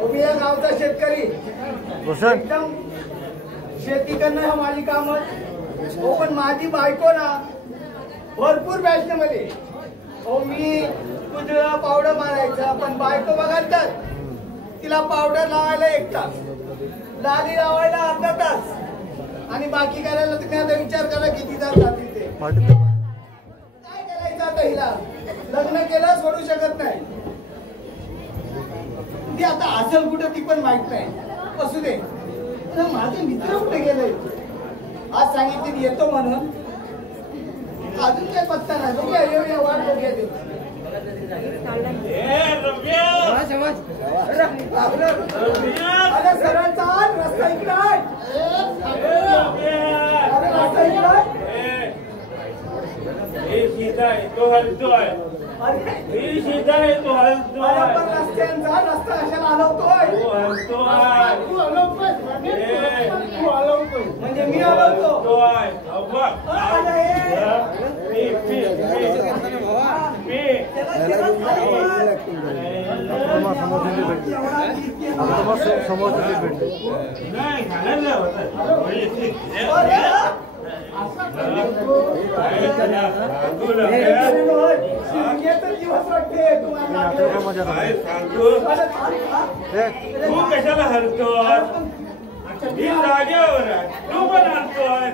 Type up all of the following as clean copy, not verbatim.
मी या गावचा शेतकरी एकदम शेती करणं हा माझी कामच हो, पण माझी बायको ना भरपूर फॅशनमध्ये हो. मी तुझं पावडर मारायचं, पण बायको बघाल तर तिला पावडर लावायला 1 तास, लाली लावायला अर्धा तास, आणि बाकी करायला तुम्ही आता विचार करा किती तास जातील ते. काय करायचं आता हिला? लग्न केलं सोडू शकत नाही ती. आता असेल कुठं ती पण माहित नाही. असू दे. माझे मित्र कुठे गेले? आज सांगितले येतो म्हणून, अजून काय पत्ता नाही. बघूया येऊया, वाट बघूया ते. अरे सरळ चाल, रस्ता इकडे आहे. अरे रस्ता इकडे आहे. सीधा आहे तो हलतोय. अरे सीधा आहे तो हलतोय. पण रस्त्यांचा रस्ता कशाला हलवतोय? तो हलतोय. तू हलवतोय म्हणजे मी हलवतो. तू कशाला हलतोय? ही जागेवर आहे, तू पण हलतोय.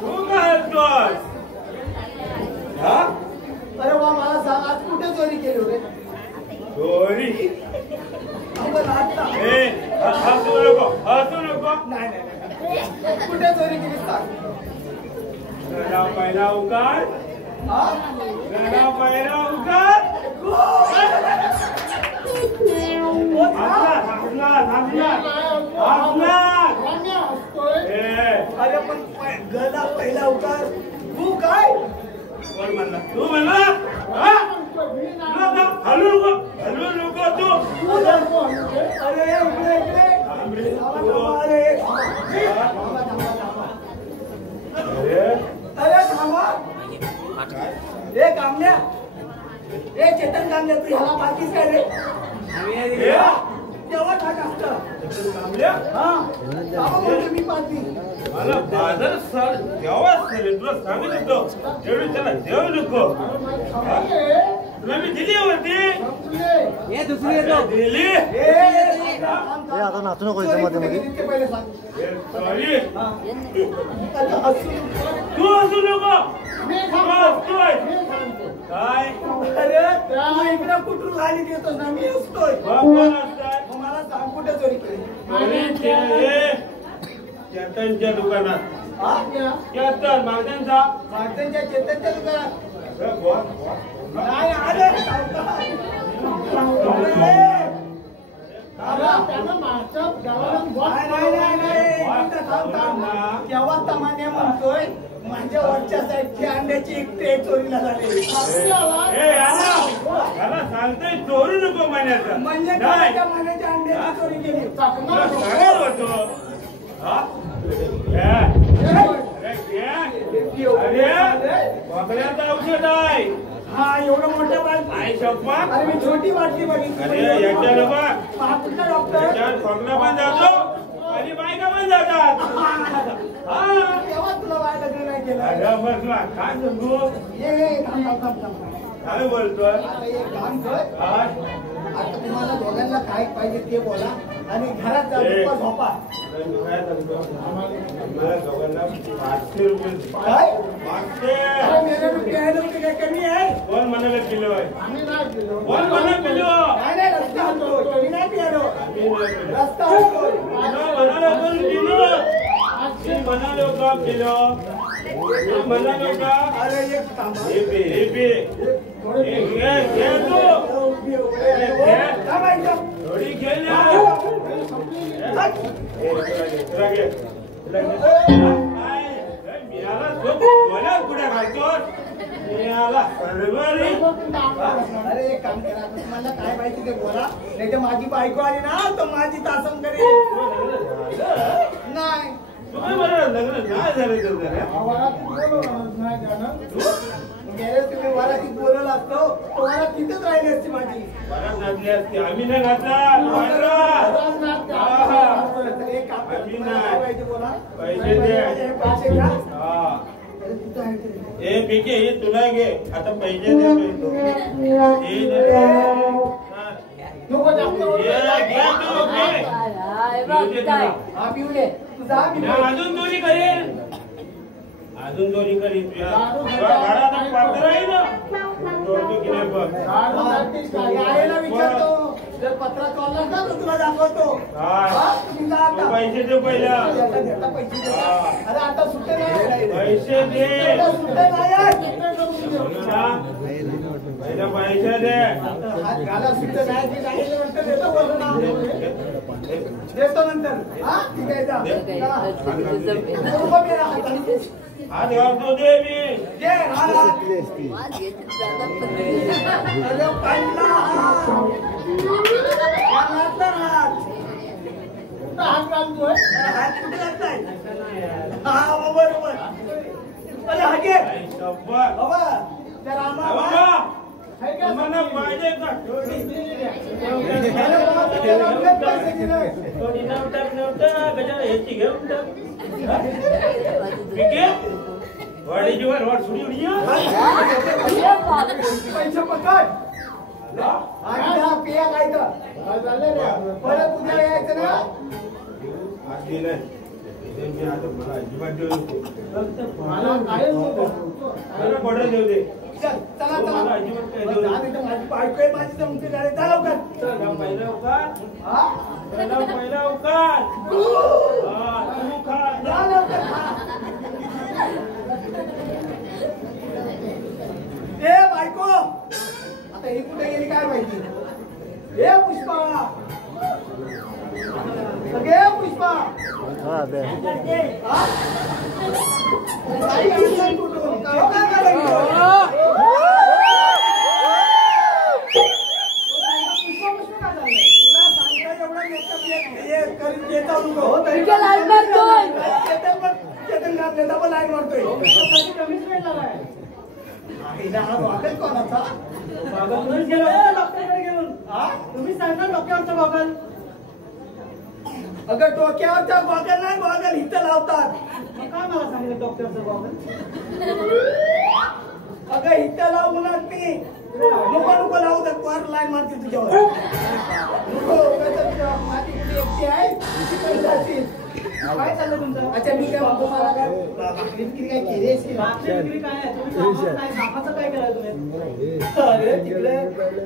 तू का हलतोय? अरे वा, मला सांग आज कुठे चोरी केली रे? चोरी? हसू नको, हसू नको. नाही, कुठे चोरी केली सांग. पहिला उकार, पहिला उकार. अरे पण गदा पहिला उकार तू काय? कोण म्हणला? तू म्हणला? हलू नको, हलू नको तू. अरे इकडे अरे थांबा. ए कामल्या, ए चेतन कामल्या, तू ह्याला पाठीस काय रे? तेव्हा काय असतं कामल्या? मी पाठी मला बाजार सर तेव्हाच सर तुला सांगितलं होतं एवढी त्याला देऊ नको. तुला मी दिली होती. दुसरी दिली. आता नाचू नको मध्ये पहिले सांग. सॉरी, तू हसू नको. काय? अरे इकडे कुठून गाडी देतो ना मी असतोय. मला सांग कुठे चोरी केली? चेतनच्या दुकानात. चेतन मागच्यांचा मागच्यांच्या चेतनच्या दुकानात नाही आले. तेव्हा तमान्या म्हणतोय माझ्या वरच्या साईडची अंड्याची एक ट्रे चोरीला झाली. सांगतोय चोरू नको महिन्याचा. म्हणजे महिन्याच्या अंड्याची चोरी केली. बकऱ्याचं औषध आहे. हा एवढं मोठं बाल आई शप्पा. अरे मी छोटी वाटली बघितली. अरे याच्याला बघ, हा कुठला डॉक्टर? याच्यात खोकला पण जातो आणि बायका पण जातात. तेव्हा तुला बाय लग्न नाही केलं. अरे बसला काय सांगू? काय बोलतोय? आता एक काम कर, आता तुम्हाला दोघांना काय पाहिजे ते बोला आणि घरात जा झोपा. काय सांगतो? मला दोघांना 500 रुपये. काय? 500? मेरे रुपये आहे नव्हते काय कमी आहे? कोण म्हणाला किलो आहे? आम्ही नाही पिलो. कोण म्हणा किलो? नाही रस्ता हलतो. मी नाही पिलो. आम्ही नाही किलो. रस्ता हलतो. म्हणाला दोन किलो. मी म्हणालो का किलो? मी म्हणालो का? अरे एक थांबा. हे पे, हे पे. घे तू. थोडी घे ना. तुला घे. मिळाला कुठे खायचो? मिळाला सरवरी. अरे एक काम करा, तुम्हाला काय पाहिजे ते बोला, नाही तर माझी बायको आली ना तर माझी तासम करेल. नाही तुम्ही बरं लग्न नाही झालं तर तुम्ही वरातीत बोलवलं असतो तर वरात तिथेच राहिली असती माझी. वरात नाचली असती, आम्ही नाही नाचला. एक काम कर, तुम्हाला पाहिजे बोला. पैसे दे. पैसे घ्या. हा. ए पिके हे तुला घे, आता पैसे दे. हे दे. नको जास्त घे, घे तू, घे. हा पिऊ दे. तू जा पिऊ. अजून चोरी करेल, अजून चोरी करीन. घरात पात्र आहे ना, तोडतो की नाही बघ. यायला विचारतो, जर पत्रा चालला ना तर तुला दाखवतो. तुम्ही जा आता. पैसे दे पहिला. पैसे दे. अरे आता सुट्टे नाही. पैसे दे. सुट्टे नाही. पहिला पैसे दे. हात घाला सुट्टे नाही की नाही नंतर देतो बोलतो ना. देतो नंतर. हा ठीक आहे जा. हात घालतो दे मी. दे हात. अरे पहिला हात घालतोय. हात कुठे घालताय? हा बरोबर. अरे हागे बाबा त्या रामा तुम्हाला पाहिजे का? वाडीची वर वाट सुडी उडी. पैसे पकड. आणि हा पिया काय तर परत उद्या यायचं ना. मला अजिबात देऊ नको. मला काय मला बॉर्डर देऊ दे. चला चला माझी बायको आहे माझी तर तुमची गाडी चालव का. पहिला उकार. हा पहिला उकार. तू खा. जा लवकर खा. ए बायको आता ही कुठे गेली काय माहिती. ए पुष्पा सगळे पुष्पा. हा बे हा? काही नाही कुठून. काय करायचं? तुम्ही सांगता डोक्यावरचा गॉगल. अगं डोक्यावरचा गॉगल नाही, गॉगल इथं लावतात. काय मला सांगितलं डोक्यावरचा गॉगल? अगं इथं लाव म्हणत मी. नको नको लावू तर वर लाईन मारते तुझ्यावर. नको माझी कुठे एकटी आहे काय चाललं तुमचं? अच्छा मी काय म्हणतो मला काय भाकरी विक्री काय केली आहे? भाकरी विक्री काय आहे? तुम्ही कामाचं काय केलं तुम्ही? अरे तिकडे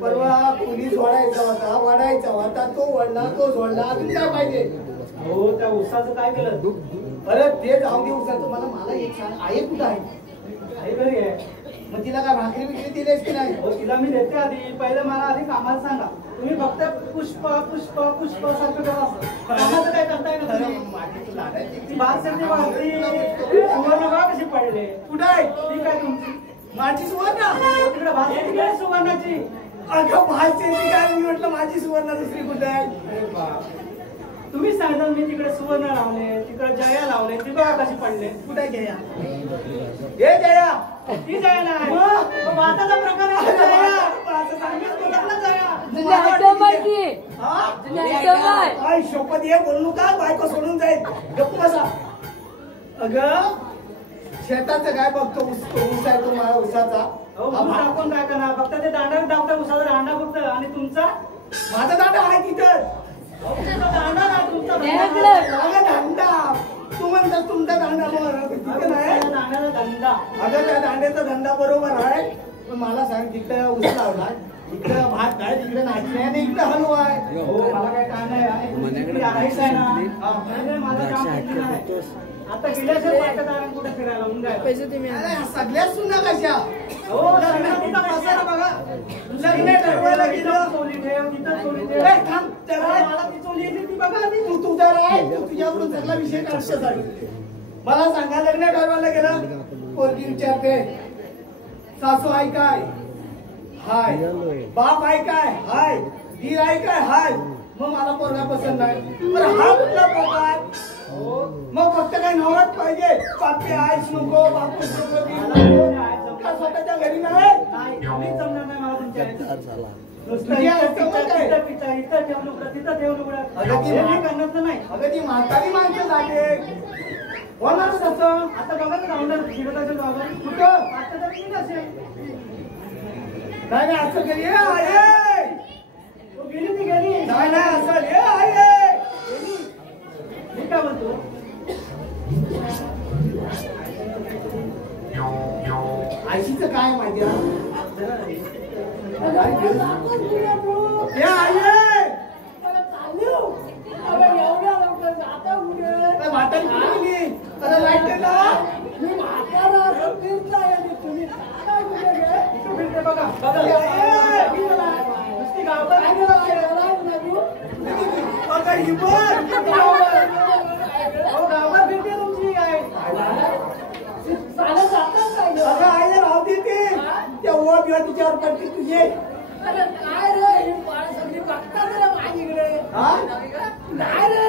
परवा पोलीस वाढायचा होता तो वडला तो सोडला. अजून काय पाहिजे? हो त्या उसाचं काय केलं? अरे ते जाऊ दे उसाचं. मला एक सांग आहे कुठं आहे? आहे घरी आहे. मग तिला काय भाकरी विक्री दिलीस की नाही? हो तिला मी देते आधी. पहिलं मला आधी कामाला सांगा. तुम्ही फक्त पुष्प पुष्प पुष्प सारखं करा. कामाचं काय करताय ना तुम्ही? सुवर्ण बघा कशी पडले. कुठे आहे ती? काय तुमची माझी सुवर्ण? तिकडे भाषा तिकडे सुवर्णाची. अगं भाषा काय मी म्हटलं माझी सुवर्ण दुसरी कुठे आहे? तुम्ही सांगा मी तिकडे सुवर्ण लावले तिकडे जया लावले. ती बघा कशी पडले. कुठे जया? हे जया ती जया नाही. वाताचा प्रकार आहे जया. काय शपथ ये बोलू का बायको सोडून जाईल. गप्प बसा. अगं शेताचं काय बघतो? ऊस आहे तो माझा उसाचा. आपण काय करणार? फक्त ते दांडा दाबता उसाचा दांडा फक्त. आणि तुमचा? माझा दांडा आहे तिथं. दांडा ना तुमचा दांडा. तू म्हणता तुमचा दांडा तिथं नाही. दांड्याचा धंदा. अगं त्या दांड्याचा धंदा बरोबर आहे. पण मला सांग तिकडे ऊस लावला इकडे भात नाही तिकडे नाचणे आणि इकडे हलवा आहे. हो मला काय काम नाही. आता गेल्याशिवाय कुठे फिरायला पैसे तुम्ही सगळ्याच सुना कशा. हो लग्नाचा बसायला बघा. लग्न ठरवायला गेलं चोली ठेव तिथं चोली ठेव. मला ती चोली येते ती बघा. तू तुझा राय तू तुझ्याकडून सगळा विषय काढण्यासाठी. मला सांगा लग्न ठरवायला गेलं पोरगी विचारते सासू आहे काय? हाय. बाप आहे काय? हाय. दीर आहे काय? हाय. मग मला पोरगा पसंत नाही. तर हा कुठला पोरगा? मग फक्त काय नवराच पाहिजे? पापी आहेस नको बापूस नको. का स्वतःच्या घरी नाही मीच जमणार नाही मला तुमच्या तुझी आई समज आहे. इथं ठेवू नको तिथं ठेवू नको अगं ती हे करणार नाही अगं ती म्हातारी माणसं झाले होणार तसं आता बघा ना राऊंडर फिरत असेल बाबा कुठं आता तर मी नसेल नाही असं गेली आहे तो गेली ती गेली नाही असं हे आहे मी काय म्हणतो आईशीचं काय माहिती म्हातारी लाईट गावात भेटते तुमची काय आईला राहू देते त्या ओळ बिवा तिच्यावर पडते तुझे काय रे ही बाळ सगळी बघतात रे माझीकडे हा नाही रे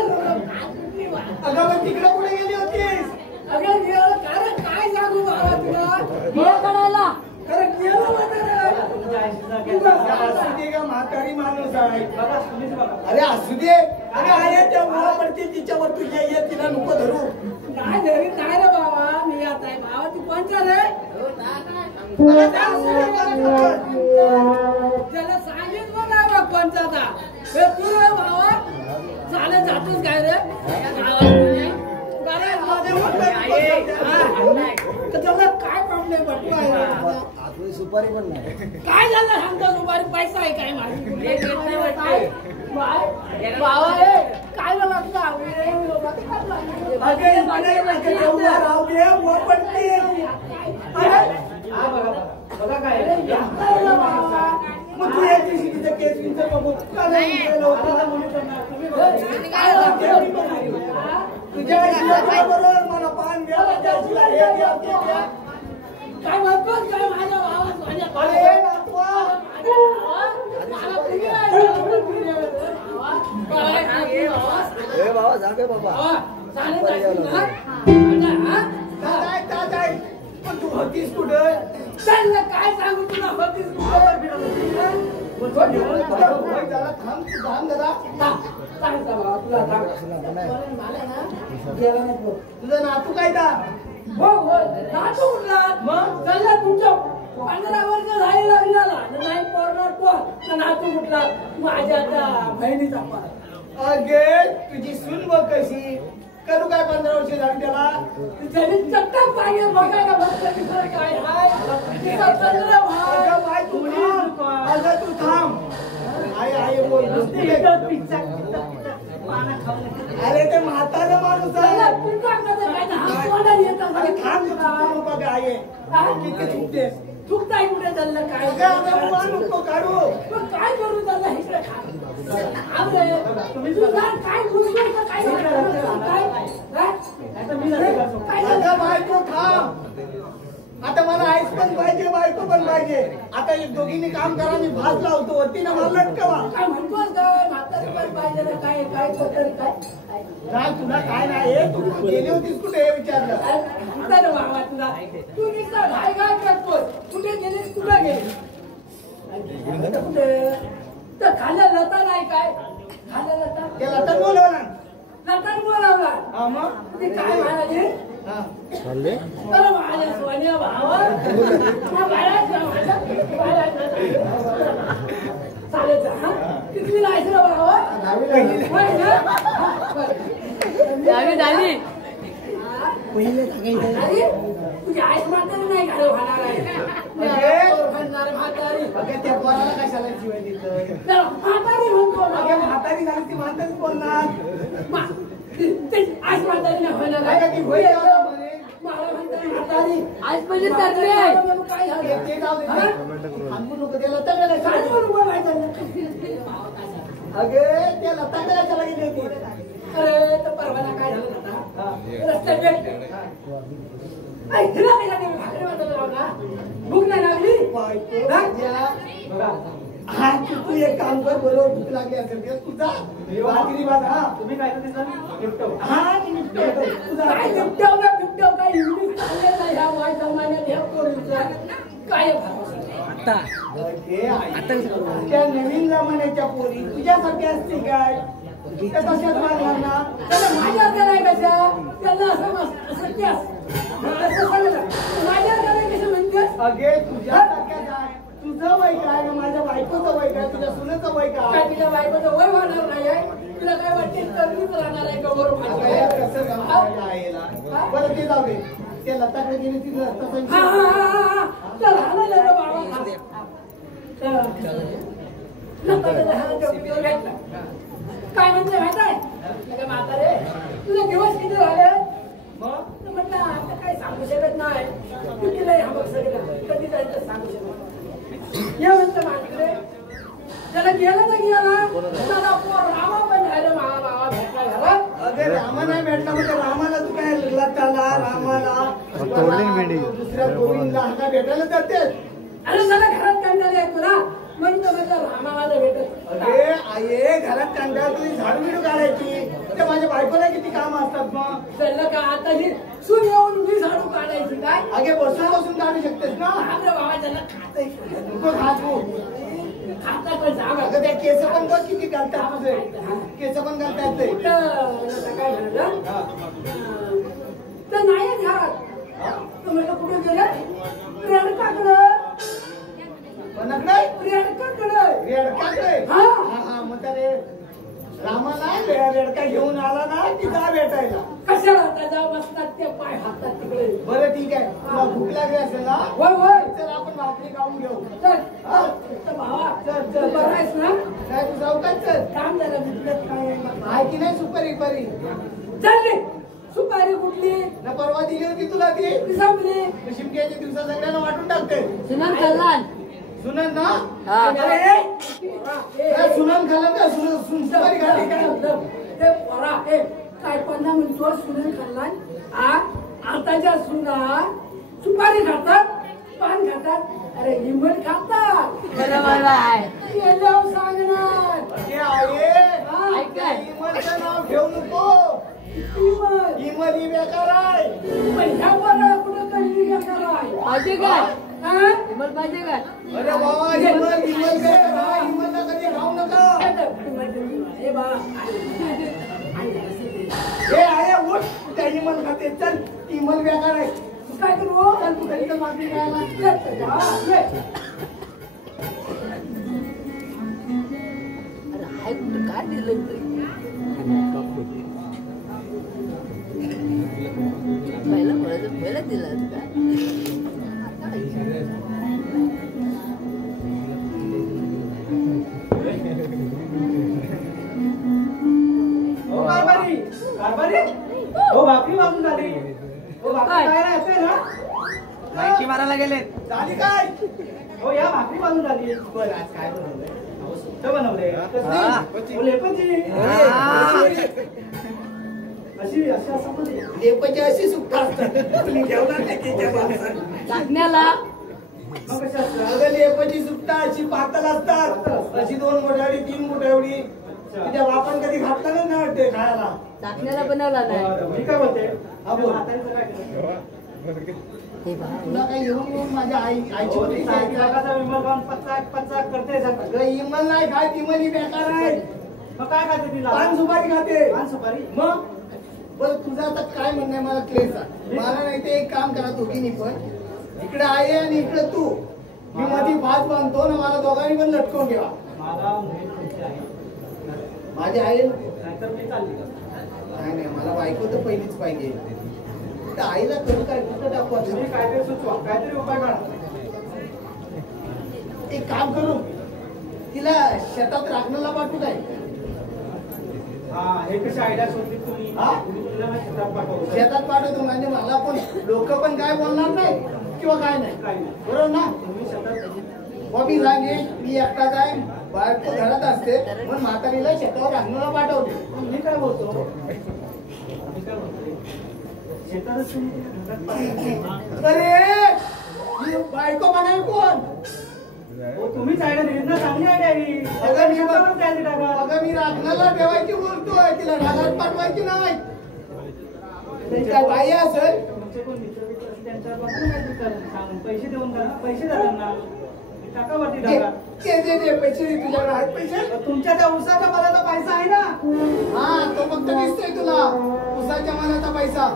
अगं मग तिकडे कुठे गेली होतीस अगं गेलं कारण काय सांगू बाबा तुला करायला खरं गेलं होतं रे. तुमच्या आईशीचा तुला असू दे का म्हातारी माणूस आहे बघा तुम्हीच बघा अरे असू दे अरे आहे त्या ओळा पडते तिच्यावर तू ये तिला नको धरू काय घरी नाही रे बाबा मी आता आहे बाबा तू कोणचा रे अरे त्या असू दे का नको? त्याला सांगित पण नाही बघ कोणचा आता हे तू रे बाबा चालत जातोस काय रे त्याला काय प्रॉब्लेम पडतो सुपारी पण नाही काय झालं सांगतो सुपारी पैसा आहे काय माझी बाबा काय लागतं अगे इकडे एवढा राहू दे ओळ पडते हा बघा बघा काय मग तू एक दिवशी तिचं केस विचार बघू का नाही विचारलं होतं? तुझ्या आईला बरोबर मला पान द्या त्या आईला हे द्या ते द्या काय म्हणतोस काय माझ्या भावात अरे नातवा ए बाबा जागे बाबा काय पण तू होतीस कुठं काय सांगू तुला होतीस जरा थांब तू थांब जरा तुझं नातू काय दा नातू उठला मग चालला तुमच्या 15 वर्ष झाली लग्नाला नाही पोरणार कोण नातू कुठला माझ्या त्या बहिणीचा पार अगे तुझी सून बघ कशी करू काय 15 वर्ष झाली त्याला त्याने चट्टा पाहिजे बघायला बघलं तिथं काय हाय तिथं चाललं भाय अगं बाई तू थांब अगं तू थांब आई बोल अरे ते म्हातारा माणूस आहे अरे थांब तू थांब बघा आई किती चुकते चुकताय कुठे चाललं काय अगं बुवा नको काढू मग काय करू चाललं इकडे काय अगं बायको थांब आता मला आईस पण पाहिजे बायको पण पाहिजे आता एक दोघींनी काम करा मी भात लावतो तिनं मला लटकवा काय म्हणतोस काय म्हातारी पण पाहिजे ना काय काय कोतरी काय काय तुला काय नाही तू गेली होतीस कुठे हे विचारलं म्हणता ना बाबा तुला तू नुसता घाय घाय करतोस कुठे गेलीस कुठे गेली कुठे तर खाल्ल्या लता नाही काय खाल्ल्या लता त्याला तर बोलवला लता बोलावला हा मग ते काय म्हणाले हा चालले तर माझ्या सोन्या भावा चालेल किती लायचं रे भावा पहिले सांगायचं तुझी आईस म्हातारी नाही घालू खाणार म्हातारी अगं त्या पोराला कशाला जीवन दिलं म्हातारी म्हणतो अगं म्हातारी झाली ती म्हातारीच बोलणार आईस म्हातारी नाही होणार अगं ती होईल का म्हणे? मला म्हणतात म्हातारी आईस म्हणजे तरले काय झालं ते जाऊ दे थांबू नको त्याला तर काय बोलू माहिती अगे त्याला तंगड्या कशाला गेली होती अरे तर परवाना काय झालं आता रस्त्यात भेटले हिला काय झालं भाकरी वाटत लावला भूक नाही लागली बघा हा तू एक काम कर बरोबर भूक लागली असेल ते तुझा भाकरी भात हा तुम्ही काय तर तिथं निपटव हा मी निघतो. तुझा काय निपटवलं काय इंग्लिश चालले ह्या वाईट जमान्यात ह्या पोरीचा काय भरोसा अरे आई, त्या नवीन जमान्याच्या पोरी तुझ्यासारखी असते काय? त्या तशाच मारणार ना. त्याला माझ्या नाही कशा त्यांना असं केस असं सांगितलं माझ्या नाही कसं म्हणतेस अगे तुझ्यासारख्याच आहे. तुझं वय काय ग? माझ्या बायकोचं वय काय? तुझ्या सुनेचं वय काय काय? तिला बायकोचं वय होणार नाही आहे तुला काय वाटते तरुणीच राहणार आहे का अगं, हे कसं बरोबर जमणार आहे ना? बरं ते जाऊ दे. त्या लताकडे गेली ती तसं चल हा ना बाबा काय म्हणते माहित आहे म्हातारे तुझे दिवस किती झाले मग म्हटलं आता काही सांगू शकत नाही किती नाही हा बघ सगळं कधी जायचं सांगू शकत ये म्हणतं माझ्याकडे त्याला गेलं तर गेला त्याला पोर रामा पण झालं मावा भेटला घरात अगे रामा नाही भेटला म्हणजे रामाला तू काय लताला रामाला तोडली ना भेंडी. दुसऱ्या गोविंदला हाका भेटायला जाते. अरे त्याला घरात कंटाळा येतो ना म्हणून तर म्हटलं रामाला भेटत अरे आये घरात कंटाळ तुझी झाडू बिडू काढायची. ते माझ्या बायकोला किती काम असतात मग. त्याला का आता ही सून येऊन मी झाडू काढायची काय अगे बसून बसून काढू शकतेस ना. आपल्या बाबा त्याला खात नको खाजू. खाता पण जागा अगं त्या केस पण बघ किती घालतात तुझे. केस पण घालतात ते. काय झालं तर नाही घरात तर म्हटलं कुठे गेलं रेडकाकडं कोणाकडे? रेडकाकडं रेडकाकडे. हा. हा मग त्या रामाला रेडका घेऊन आला ना की जा भेटायला. कशाला त्याच्या बसतात ते पाय हातात तिकडे बरं ठीक आहे. तुला भूक लागली असेल ना होय होय तर आपण भाकरी खाऊन घेऊ. चल तर भावा चल, तू चल. बरा आहेस ना काय तू जाऊ का? चल. काम झालं भेटलं काय आहे की नाही सुपारी परी? चालली सुपारी कुठली ना परवा दिली होती तुला ती. ती संपली शिमक्याच्या दिवसात सगळ्यांना वाटून टाकते. सुनन कल्याण सुनन ना अरे सुनन खाल्लं का? सुपारी खाल्ली का? ते पोरा हे काय पन्ना म्हणतो सुनन कल्याण आताच्या सुना सुपारी खातात पान खातात अरे लिंबन खातात बरोबर आहे गेल्यावर सांगणार अरे आहे. ऐका इमलचं नाव ठेवू नको. इमल इमल ही बेकार आहे. पण ह्या पोराला कुठं तरी बेकार आहे पाहिजे काय हा? इमल पाहिजे काय अरे बाबा इमल बेकार आहे. इमलला कधी खाऊ नका. हे बा हे आहे उठ. त्या इमल खाते. चल इमल बेकार आहे. तू काय करू चल तू घरी तर मागणी घ्यायला. अरे हाय कुठं काय दिलं तरी पहिला दिला का हो कारभारी कारभारी हो भाकरी वाजून झाली हो भाकरी खायला येते ना माहिती मारायला गेले झाली काय? हो या भाकरी वाजून झाली बरं आज काय बनवलंय? कुठं बनवले कसली? लेपची अशी अशी असं पण लेपची अशी सुट्टा असतात. कुणी ठेवणार नाही त्याच्या माणसाला. टाकण्याला मग कशी असतात अगं लेपची सुट्टा अशी पातळ असतात. अशी 2 मोठ्यावडी 3 मोठ्यावडी. तिच्या बापान कधी घातलं नाही वाटते खायला. टाकण्याला बनवला नाही मी काय बोलते हा, बोल. म्हातारीचं काय केलं? तुला काही येऊन माझ्या आईची हो, होती ती काय? सारखा विमल खाऊन पच्चाक करते सगळं. अगं इमल नाही खात. इमल ही बेकार आहे. मग काय खाते तिला पान सुपारी खाते. पान सुपारी मग बरं तुझं आता काय म्हणणं आहे मला क्लिअर सांग. मला नाही ते एक काम करा दोघींनी पण. इकडे आहे आणि इकडे तू. मी मध्ये भात बांधतो ना मला दोघांनी पण लटकवून ठेवा. मला मुली तुमची आहे माझी आई नाहीतर मी चालली नाही नाही मला बायको तर पहिलीच पाहिजे. तर आईला करू काय कुठं टाकू आता? तुम्ही काहीतरी सुचवा काहीतरी उपाय काढा एक काम करू तिला शेतात राखण्याला पाठवू काय? हा हे कशी आयडिया शोधली तुम्ही हा? तुला माझ्या शेतात पाठवलं शेतात पाठवतो म्हणजे मला पण लोक पण काय बोलणार नाही किंवा काय नाही. काय नाही बरोबर ना? तुम्ही शेतात बॉबी सांगे मी एकटाच आहे बायको घरात असते पण म्हातारीला शेतावर राखण्याला पाठवते. मी काय बोलतो मी काय बोलतो शेतातच तुम्ही घरात पाठवलं. अरे ही बायको म्हणाल कोण? हो तुम्हीच आयडिया दिली ना चांगली आयडिया ही अगं मी शेतावर द्यायची टाका अगं मी राखण्याला ठेवायची बोलतोय तिला रागात पाठवायची नाही. ती काय बाई असेल तुमचे कोण मित्र असतील त्याच्यावर बघू ना काय तू कर सांग पैसे देऊन करा पैसे द्या त्यांना टाका वरती दे टाका दे पैसे दे तुझ्याकडे आहेत पैसे तुमच्या त्या उसाच्या मालाचा पैसा आहे ना हा तो फक्त दिसतोय तुला उसाच्या मालाचा पैसा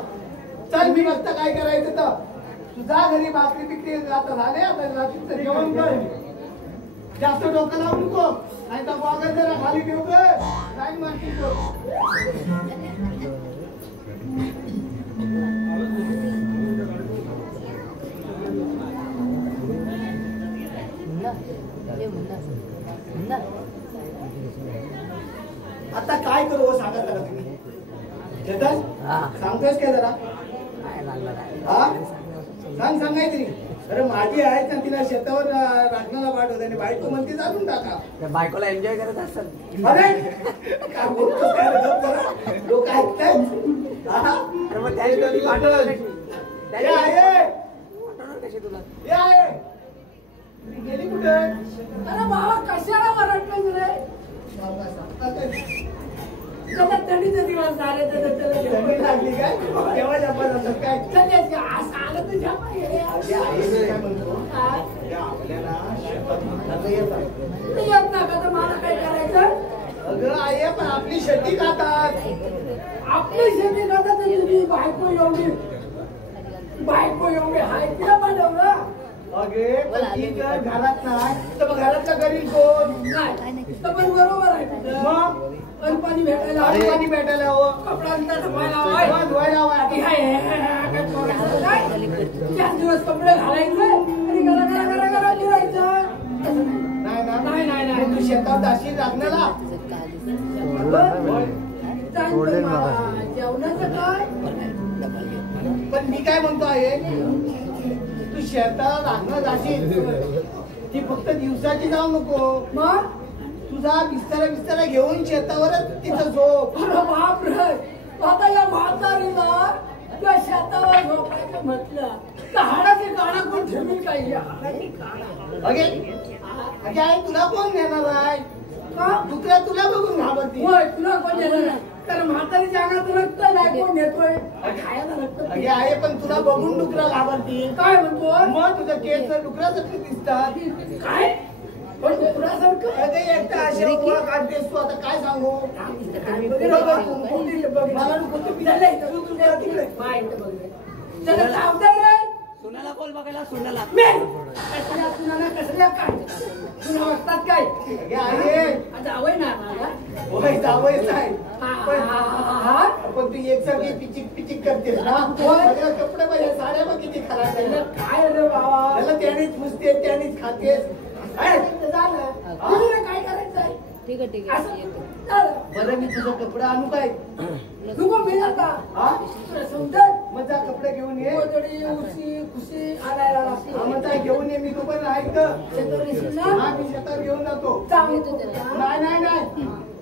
चल मी बघता काय करायचं तर तुझा घरी भाकरी बिकरी आता झाले आता रात्रीचं जेवण कर जास्त डोकं लावू नको नाही तर वागत जरा खाली ठेव ग काय मारतील तो आता काय करू हो सांगा जरा तुम्ही चेतन सांगतोयस काय जरा हा सांग तरी अरे माझी आहे ना तिला शेतावर राखणाला पाठवत आणि बायको म्हणते जाणून टाका बायकोला एन्जॉय करत असतात अरे काय बोलतोस काय रे गप जरा लोक ऐकतायत हा मग त्या दिवशी पाठवणार कशी? ये आहे पाठवणार कशी तुला ये आहे ती गेली कुठे अरे बाबा कशाला वरटलं रे त्याला थंडीचे दिवस झाले थंडी लागली काय केव्हा जपा जातात काय आलं तर झपा अरे आई मी काय म्हणतो या आपल्याला शेतात येत ना का तर मला काय करायचं अगं आई पण आपली शेती खातात आपली शेती करता तरी तुझी बायको एवढी हाय तिला बनवलं अगे पण ती जर घरात नाही तर मग घरातला गरीब कोण नाही तर पण बरोबर आहे तुझं. मग पाणी भेटायला आणि पाणी भेटायला हवं कपडा धुवायला धुवायला हवा की हाय काय पोराचं काय? 4 दिवस कपडे घालायचे आणि गरा फिरायचं नाही ना नाही. मग तू शेतात जाशील राखण्याला सोडलेलं मला. जेवणाचं काय पण मी काय म्हणतो आहे तू शेतात राखणं जाशील ती फक्त दिवसाची जाऊ नको मग तुझा बिस्तारा घेऊन शेतावरच तिथं झोप अरे बाप रे आता या म्हातारीला त्या शेतावर झोपायचं म्हटलं तर हाडाची गाणं कोण ठेवील काही हाडाची गाणं अगे आई तुला कोण नेणार आहे का दुसऱ्या तुला बघून घाबरती होय तुला कोण देणार नाही कारण म्हातारीच्या अंगात रक्त नाही कोण नेतोय खायला रक्त अगे आहे पण तुला बघून डुकरा घाबरती काय म्हणतो मग तुझं केस डुकरासारखे दिसतात काय पण डुकरासारखं अगे एकटा अशा उभा काढतेस तू आता काय सांगू मला नको तू चला इथं, तू तुझ्या तिकडे. बाय इथं बघ रे. चला जाऊ दे रे. सुनाला बोल बघायला सुनाला मी कसल्या सुनाला कसल्या काय सुना वाटतात काय अगे आहे जावय ना मला होय जावंच आहे हा पण तू एकसारखी पिचिक करतेस ना सगळं कपडे पाहिजे साड्या बघ किती खराब झाल्या काय रे बाबा त्याला त्यानेच पुसते त्यानेच खातेस झालं तुला काय करायचंय ठीक आहे असं झालं. बरं मी तुझं कपडे आणू काय नको मी आता हा तुला समजत मग जा कपडे घेऊन ये गोधडी उशी खुशी आणायला हा, लागते मग जा घेऊन ये मी तू पण ऐक शेतावर येशील ना हा मी शेतात घेऊन जातो सांगतो तुला. नाही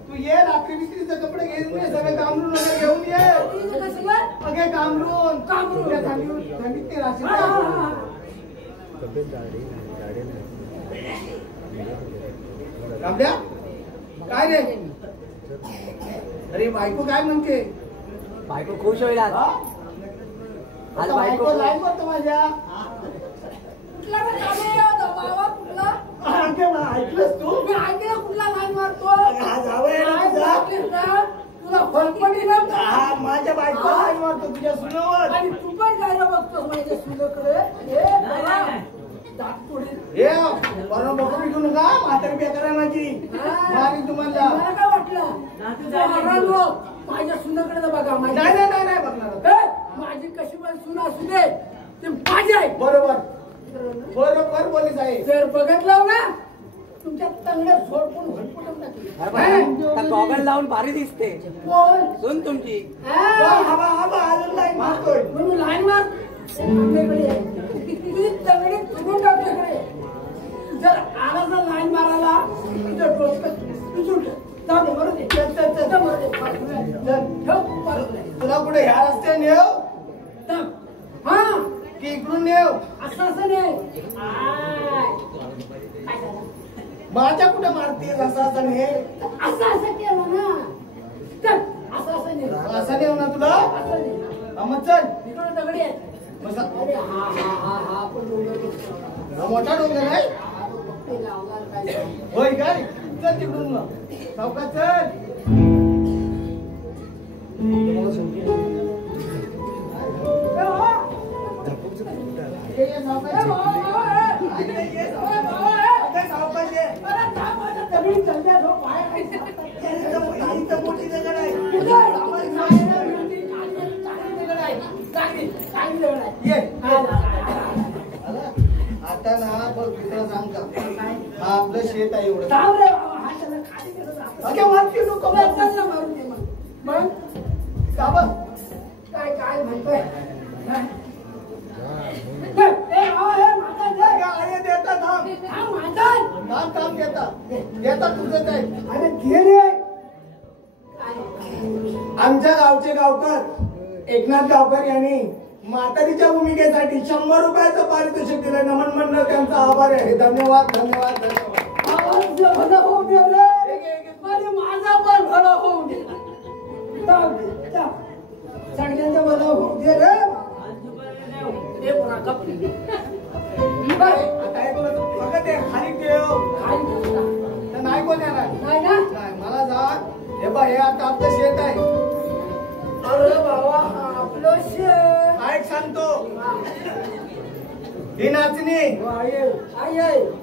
तू ये रात्री बित्रीचे कपडे घेऊन ये सगळे कामरून वगैरे घेऊन ये तुझं कसं अगे कामरून कामरून. उद्या थंडीत ते राशील हा, हा, हा. रामद्या काय रे अरे बायको काय म्हणते बायको खुश होईल आज हा? आज आता बायको बायको लाईन करतो माझ्या कुठला रे कामे होता बाबा कुठला अगे मला ऐकलंस तू मी ऐकलं कुठला लाईन मारतो हा जावई आहे ना काय तुझा? ऐकलीस ना? तुला फळफटी ना हा माझ्या बायको लाईन मारतो तुझ्या सुनावर आणि तू पण जायला बघतोस माझ्या सुनेकडे हे बाबा, दात तोडील. हे बरं बघू विकू नका म्हातारी बेकार आहे माझी मारी तुम्हाला मला काय वाटलं हरालो माझ्या सुनेकडे बघा माझ्या नाही बघणार माझी कशी पण सुन असू दे ते माझी आहे बरोबर बोलीस आहे जर बघितलं ना तुमच्या तंगड्या झोडपून भटपून टाकली गॉगल लावून भारी दिसते कोण सुन तुमची हा अजून लाईन मारतोय म्हणून लाईन मार आपल्याकडे आहे. तुझी तंगडी फुटून टाकल्याकडे जर आला जर लाईन मारायला तुझं डोसकं तुझून जाऊ दे मरू दे चल मरू दे ठेव परत नाही. तुला कुठे ह्या रस्त्याने नेव थांब. हा की इकडून नेव असं नाही आय. काय झालं? माझ्या कुठे मारतीस असं ने असं केलं ना चल असं नाही असं नेव ना तुला असं नाही मग चल इकडे दगडी आहेत अरे हा हा हा हा पण डोंगर मोठा डोंगर आहे ते लावणार काय होय काय चल तिकडून मग सावकाश चल मोठी दगड आहे ये आता ना बघ तुला सांगता हा आपलं शेत आहे एवढं अगे वाटते नको मग का बघ काय काय म्हणतोय काम देता तुझंच आहे अरे घे रे आमच्या गावचे गावकर एकनाथ गावकर यांनी म्हातारीच्या भूमिकेसाठी 100 रुपयाचं पारितोषिक दिलं. नमन मंडळ त्यांचा आभार आहे. धन्यवाद धन्यवाद धन्यवाद. आवाज भलं होऊ दे रे अरे माझा पण भलं होऊ दे सगळ्यांचं भलं होऊ दे रे हे पुन्हा कपडे आता हे तुला बघत आहे खाली ठेव तर नाही कोण येणार नाही ना नाही मला सांग हे बघ हे आता आपलं शेत आहे. अरे बाबा आपलं शेत काय सांगतो ही नाचणी आहे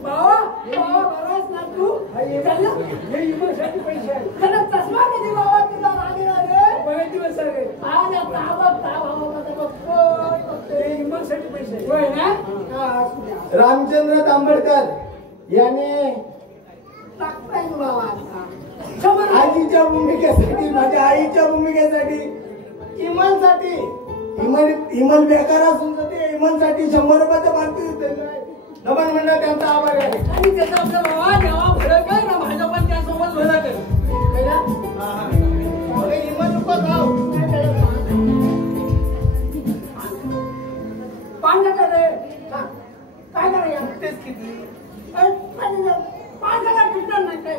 बाबा बाबा बराच ना तू चला हे इमोसाठी पैसे आहे चला चष्मा किती बाबा तुला लागेल रे बरेच दिवस आहे आज इमोसाठी पैसे होय ना रामचंद्र तांबडकर याने टाकताय बाबा आजीच्या भूमिकेसाठी माझ्या आईच्या भूमिकेसाठी इमलसाठी इमल बेकार असून इमलसाठी 100 रुपयाचं पारितोषिक नमन मंडळ त्यांचा आभार आहे. आणि त्याचा आपला बाबा जेव्हा भलं कर ना माझा पण त्यासोबत भलं कर इमल नको खाऊ पान का रे काय करायला तेच किती पान का किती नाही काय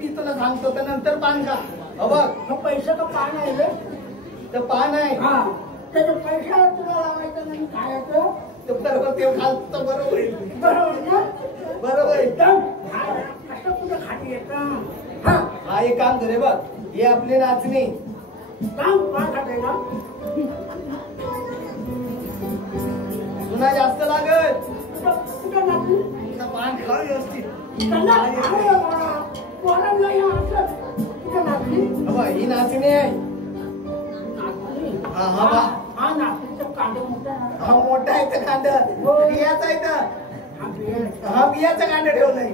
मी तुला सांगतो तर नंतर पान खा बघ पैसे का पान आहे रे तर पान आहे हा त्याच्या पैशाला तुला लावायचं नाही खायचं ते बरोबर ते खालतं बरोबर होईल बरोबर ना बरोबर एकदम असं कुठं खाली येतं हा हा एक काम करे बघ हे आपली नाचणी काम पान खाते ना तुला जास्त लागत कुठं नाचली पान खा व्यवस्थित ही नाचणी आहे हा मोठा आहे तर कांड बियाचा आहे तर हा बियाचा कांड ठेवलाय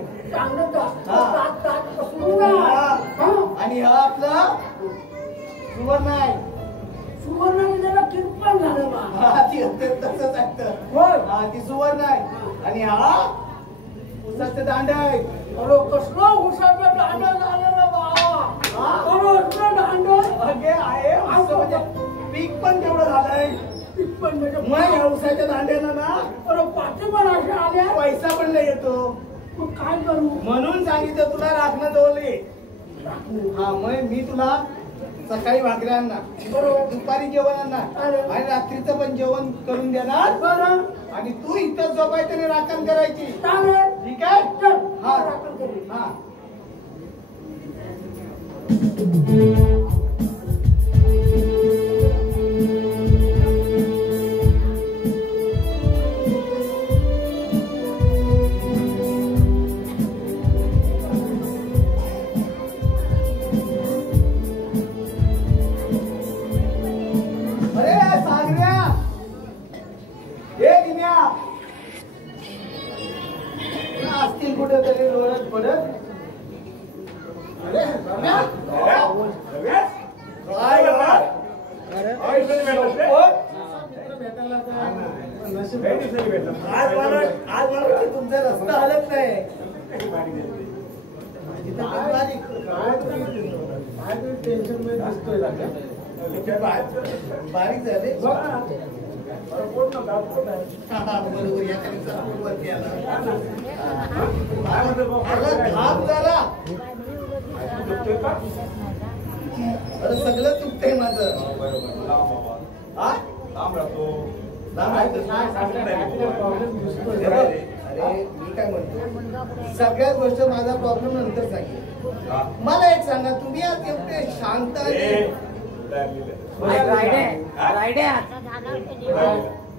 आणि हा आपला सुवर्ण आहे हा ती तसंच आहे हा ती सुवर्ण आहे आणि हा उसाचं दांड आहे. कसलं उसाचं दांड झालं रे बाबा दांड अगे आहे असं म्हणजे पीक पण तेवढं झालंय पीक पण म्हणजे मग या उसाच्या दांड्यानं ना अरे पाठी पण अशा आल्या पैसा पण नाही येतो. मग काय करू म्हणून सांगितलं तुला राखणं दोले हा मग मी तुला सकाळी भाकऱ्या आणणार बरोबर दुपारी जेवण आणणार आणि रात्रीचं पण जेवण करून देणार बरं आणि तू इथं झोपायचं आणि राखण करायची चालेल ठीक आहे चल हा राखण करू हा अरे सागऱ्या हे दिन्या असतील कुठे तरी लोळत पडत अरे रम्या काय यार आज मला तुमचा रस्ता हलत नाही बारीक झाले बरोबर या वरती आला थांब जरा अरे सगळं चुकतंय माझं हा अरे मी काय म्हणतो, सगळ्यात गोष्ट माझा प्रॉब्लेम नंतर सांगेल. मला एक सांगा, तुम्ही आज एवढे शांत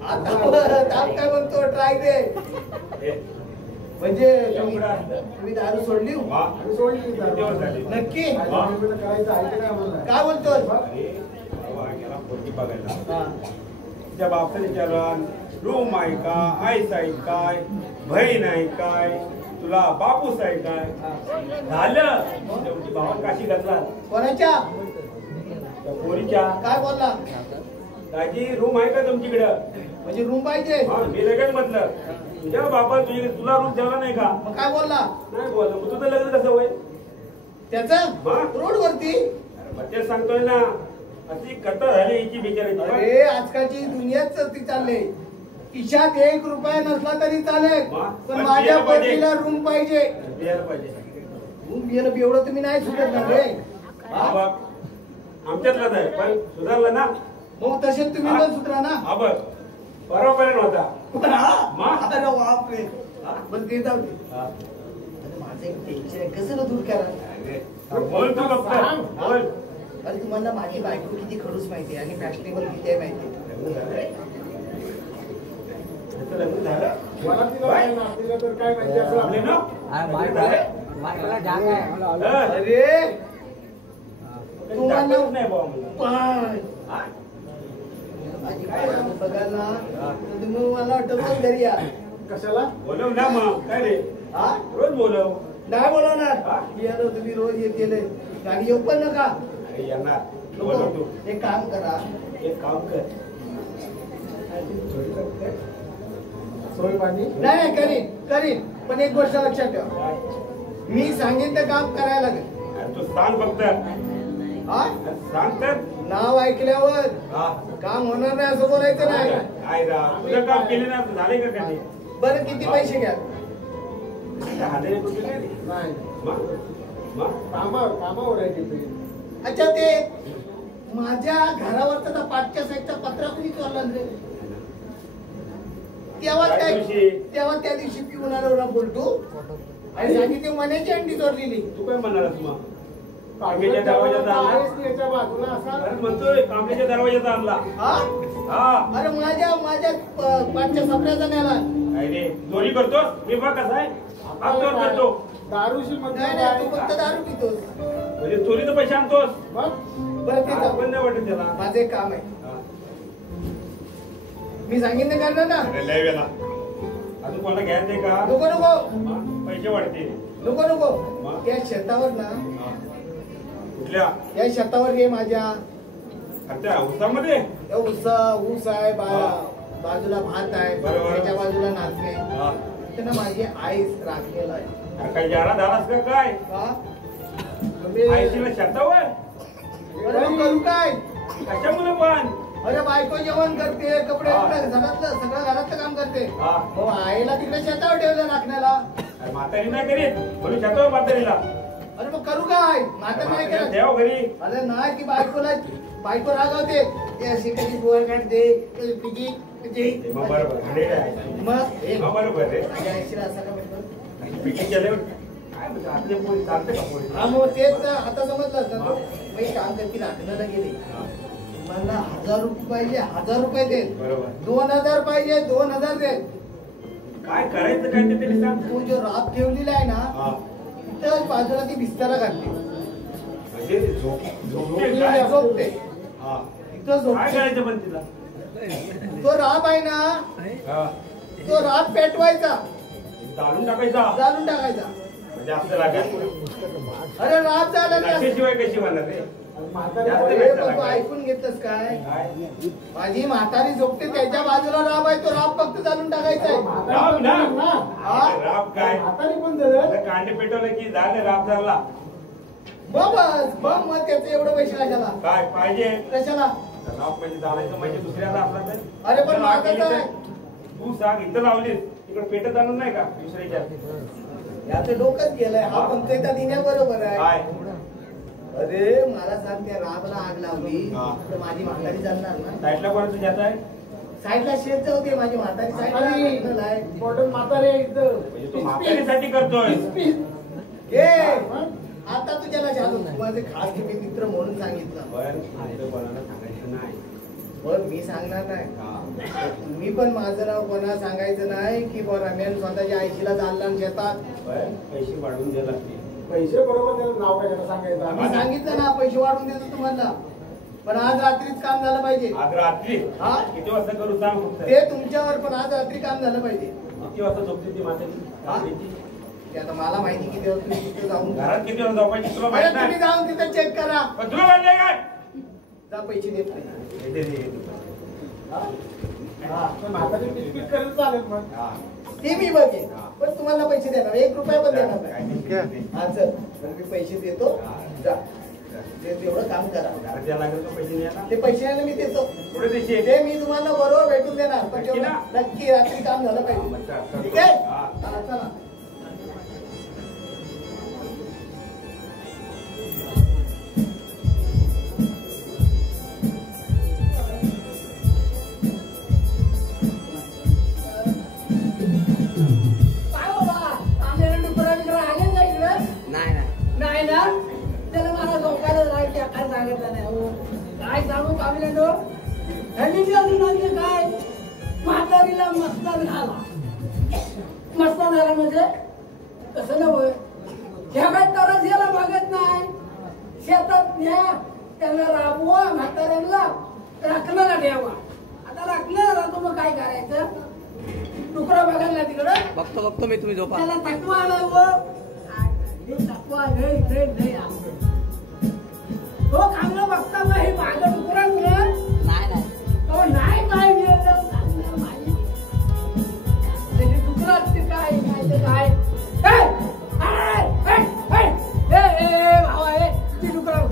आता काय म्हणतो ट्राय दे म्हणजे तुम्ही दारू सोडली नक्की काय बोलतो त्या बापाने विचारला रूम आहे का, आईस आहे काय, बहीण आहे काय, तुला बापूस आहे काय, झालं शेवटी भावा काशी घातला. कोणाच्या त्या पोरीच्या. काय बोलला दाजी रूम आहे का तुमच्याकडं, म्हणजे रूम पाहिजे. मी लगेच म्हटलं तुझ्या बापा तुला रूम ठेवला नाही का. मग काय बोलला, नाही बोलला. मग तुझं लग्न कसं होईल त्याचं रोड वरती. मग ते सांगतोय ना, अशी कथा झाली हिची बिचाराची. अरे आजकालची दुनियाच ती चालले, खिशात 1 रुपया नसला तरी चालेल, पण माझ्या पोरीला रूम पाहिजे. रूम बियाणं एवढं तुम्ही नाही सुटत ना रे. आमच्यातलाच आहे पण सुधारला ना. मग तसे तुम्ही पण सुधरा ना. बरोबर होता. अरे बापरे. पण ते जाऊ दे, माझं एक टेन्शन आहे, कसं दूर करा. बोल तू फक्त बोल. अरे तुम्हाला माझी बायको किती खडूस माहिती आणि फॅशनेबल किती आहे माहिती. अरे तुम्हाला बघा ना, तुम्ही मला वाटत घरी या. कशाला बोलव ना. मग काय रे, रोज बोलव. नाही बोलवणार. तुम्ही रोज येत गेले गाडी येऊ पण नका. एक काम करा, एक काम कर. नाही करीन करीन, पण एक गोष्ट लक्षात ठेवा, मी सांगेन ते काम करायला लागेल. तू सांग फक्त. सांग तर. नाव ऐकल्यावर काम होणार नाही असं बोलायचं नाही. काय तुझं काम केले ना, झाले का काही. बरं किती पैसे घ्या. अच्छा ते माझ्या घरावरचा पाठच्या साईडचा पत्रा कुणी चोरला रे. तेव्हा त्या दिवशी पिऊन आलो बोलतो आणि सांगितले मण्याची अंडी चोरलेली. तू काय म्हणालास मग. कांबेच्या दरवाजाचा म्हणतोय, कांबेच्या दरवाजाचा आणला. अरे माझ्या पाठच्या सपऱ्याचा नेला. अरे चोरी करतोस. मी बघ कसा आहे, हा चोर करतो. दारूशी नाही, तू फक्त दारू पितोस. म्हणजे चोरीचे पैसे आणतोस. बरं ते पण नाही वाटत त्याला. माझं एक काम आहे, मी सांगितलं करणार ना. लय वेळा अजून कोणाला घ्यायचंय का. नको नको पैसे वाढते. नको नको. या शेतावर ना, कुठल्या या शेतावर घे माझ्या. त्या ऊसामध्ये ऊस आहे, बाजूला भात आहे, त्याच्या बाजूला नाचणे. त्यांना माझी आई राखलेला आहे. काही जारा झालास का काय. आईला शेतावर करू काय. कशामुळे पण. अरे बायको जेवण करते, कपडे घरातलं सगळं घरातलं काम करते. आईला तिकडे शेतावर ठेवलं राखण्याला. म्हातारी नाही करीत म्हणून शेतावर म्हातारीला. अरे मग करू काय. म्हातारी नाही करत. ठेव घरी. अरे नाही ती बायको रागवते. ते अशी कधी बोर काढते बरोबर. मग बरोबर रे. असं का म्हणतो. पिकिंग केल्यावर काय म्हणजे आपले पोळी चालते का पोळी. हा मग तेच आता समजलं ना. मी काम करते राखण्याला गेले, मला 1000 रुपये पाहिजे, 1000 रुपये दे. बरोबर. 2000 पाहिजे, 2000 दे. काय करायचं काय ते तरी सांग. तू जो राब ठेवलेला आहे ना, तिथं बाजूला ती बिस्तारा घालते. म्हणजे झोपते तिथं झोपते. काय करायचं पण तिला. तो राब आहे ना, तो राब पेटवायचा, जाळून टाकायचा. जाळून टाकायचा. म्हणजे आपल्याला अरे राब झाला ना. शिवाय कशी म्हणणार रे. तू ऐकून घेतलंस काय. माझी म्हातारी झोपते, त्याच्या बाजूला राब आहे, तो राब फक्त चालून टाकायचा आहे. राब ना. राब काय कांडे पेटवलं की झालं राब झाला. मग त्याचं एवढं पैसे कशाला. काय पाहिजे कशाला. राब म्हणजे जाळायचं म्हणजे दुसऱ्याला असला तर. अरे पण माझं तू सांग इथं लावलीस तिकडे पेटत जाणार नाही का दुसऱ्याच्या. याचं डोकंच गेलंय. हा पंकज दिन्या बरोबर आहे. काय अरे मला सांग, त्या राबला आग लावली तर माझी म्हातारी जाणार ना. साईडला कोणाचं जात आहे. साईडला शेत जाऊ दे, माझी म्हातारी साईडला आहे. मॉडर्न म्हातारे इथं म्हणजे तू म्हातारीसाठी करतोय. घे आता तुझ्याला जाणू, माझे खास तुम्ही मित्र म्हणून सांगितलं. बरं, तुझं कोणाला सांगायचं नाही. बरं मी सांगणार नाही. तुम्ही पण माझं नाव कोणाला सांगायचं नाही की बरं रम्यान स्वतःच्या आईशीला चालला शेतात. बरं, पैसे वाढवून द्यायला लागतील. पैसे बरोबर त्याला नाव काय सांगायचं. मी सांगितलं ना पैसे वाढून देतो तुम्हाला, पण आज रात्रीच काम झालं पाहिजे. आज रात्री हा? किती वाजता करू सांग फक्त. ते तुमच्यावर, पण आज रात्री काम झालं पाहिजे. किती वाजता झोपते ती म्हातारी? हा? ते आता मला माहिती किती वाजता तुम्ही तिथे जाऊन घरात किती वाजता झोपायची तुला बरं, माहित तुम्ही नाही. जाऊन तिथे चेक करा. पण तुला माहिती आहे काय? जा पैसे देत नाही. दे, दे, दे. म्हातारी बिस्किट करेल चालेल मग. हा. ते मी बघेन, पण तुम्हाला पैसे देणार, 1 रुपया पण देणार काय नाही. नाही. हा चल, तर मी पैसे देतो. जा ते तेवढं काम करा. घरात द्यायला लागेल का पैसे द्यायला? ते पैसे मी देतो. पुढे देशील? ते मी तुम्हाला बरोबर भेटून देणार, पण नक्की तेवढं ना? नक्की रात्री काम झालं हा, पाहिजे. मग चल, ठीक आहे? हा. हा, चला. काय बाबा आम्ही डुकरा बिकरा आले ना इकडं? नाही ना, त्याला मला झोपायला जायचं काय सांगितलं नाही. हो काय सांगू कामिलेंडो, ह्यांनी अजून काय म्हातारीला मस्तान झाला. मस्तान झाला म्हणजे कसं नव्हे, ह्या काय तरच याला बघत नाही. शेतात न्या, त्यांना राबवा, म्हाताऱ्यांना राखणारा ठेवा. आता राखणारा राहतो मग काय करायचं. डुकरा बघायला नाही तिकडं. बघतो मी, तुम्ही झोपा. त्याला थकवा आला हो. थकवा नाही हो, चांगलं बघता मग हे मागं डुकरा मुलं. हो नाही काय मिळालं चांगलं माहिती. त्याची डुकरा असते काय नाही ते काय. भावा ती डुकरा बघ.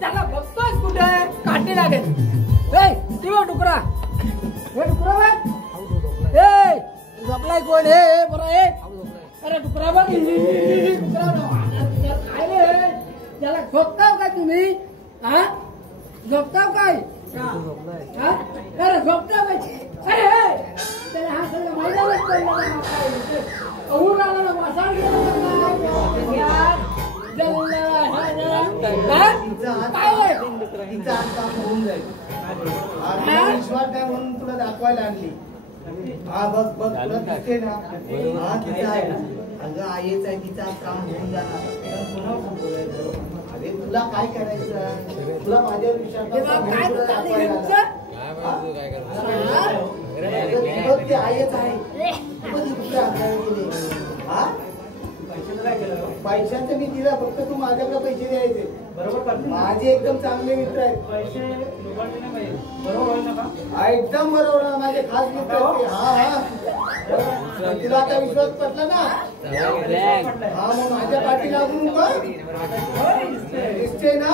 त्याला बघतोय कुठे काठी लागेल. ती बघ डुकरा, हे डुकरा बघ. झोपलाय कोण हे बरं हे. अरे डुकरा बघ, डुकरा काय रे, त्याला झोपताव काय तुम्ही? हा झोपताव काय? अरे झोपताव काय? अरे त्याला हा सगळं मैदानच पडलं. तिचा आज काम होऊन जाईल. विश्वास काय म्हणून तुला दाखवायला आणली. हा बघ तुला दिसते ना. हा तिचा अगं आईच आहे, तिचा काम होऊन जाणार. अरे तुला काय करायचं, तुला माझ्यावर विश्वास ती आईच आहे. पैशाचं मी दिला, फक्त तू माझ्याकडे पैसे द्यायचे. बरोबर, माझे एकदम चांगले मित्र आहेत. पैसे बरोबर होईल ना का? एकदम बरोबर आहे, माझे खास मित्र आहेत. हा तुला आता विश्वास पटला ना. हा मग माझ्या पाठी लागून दिसते ना.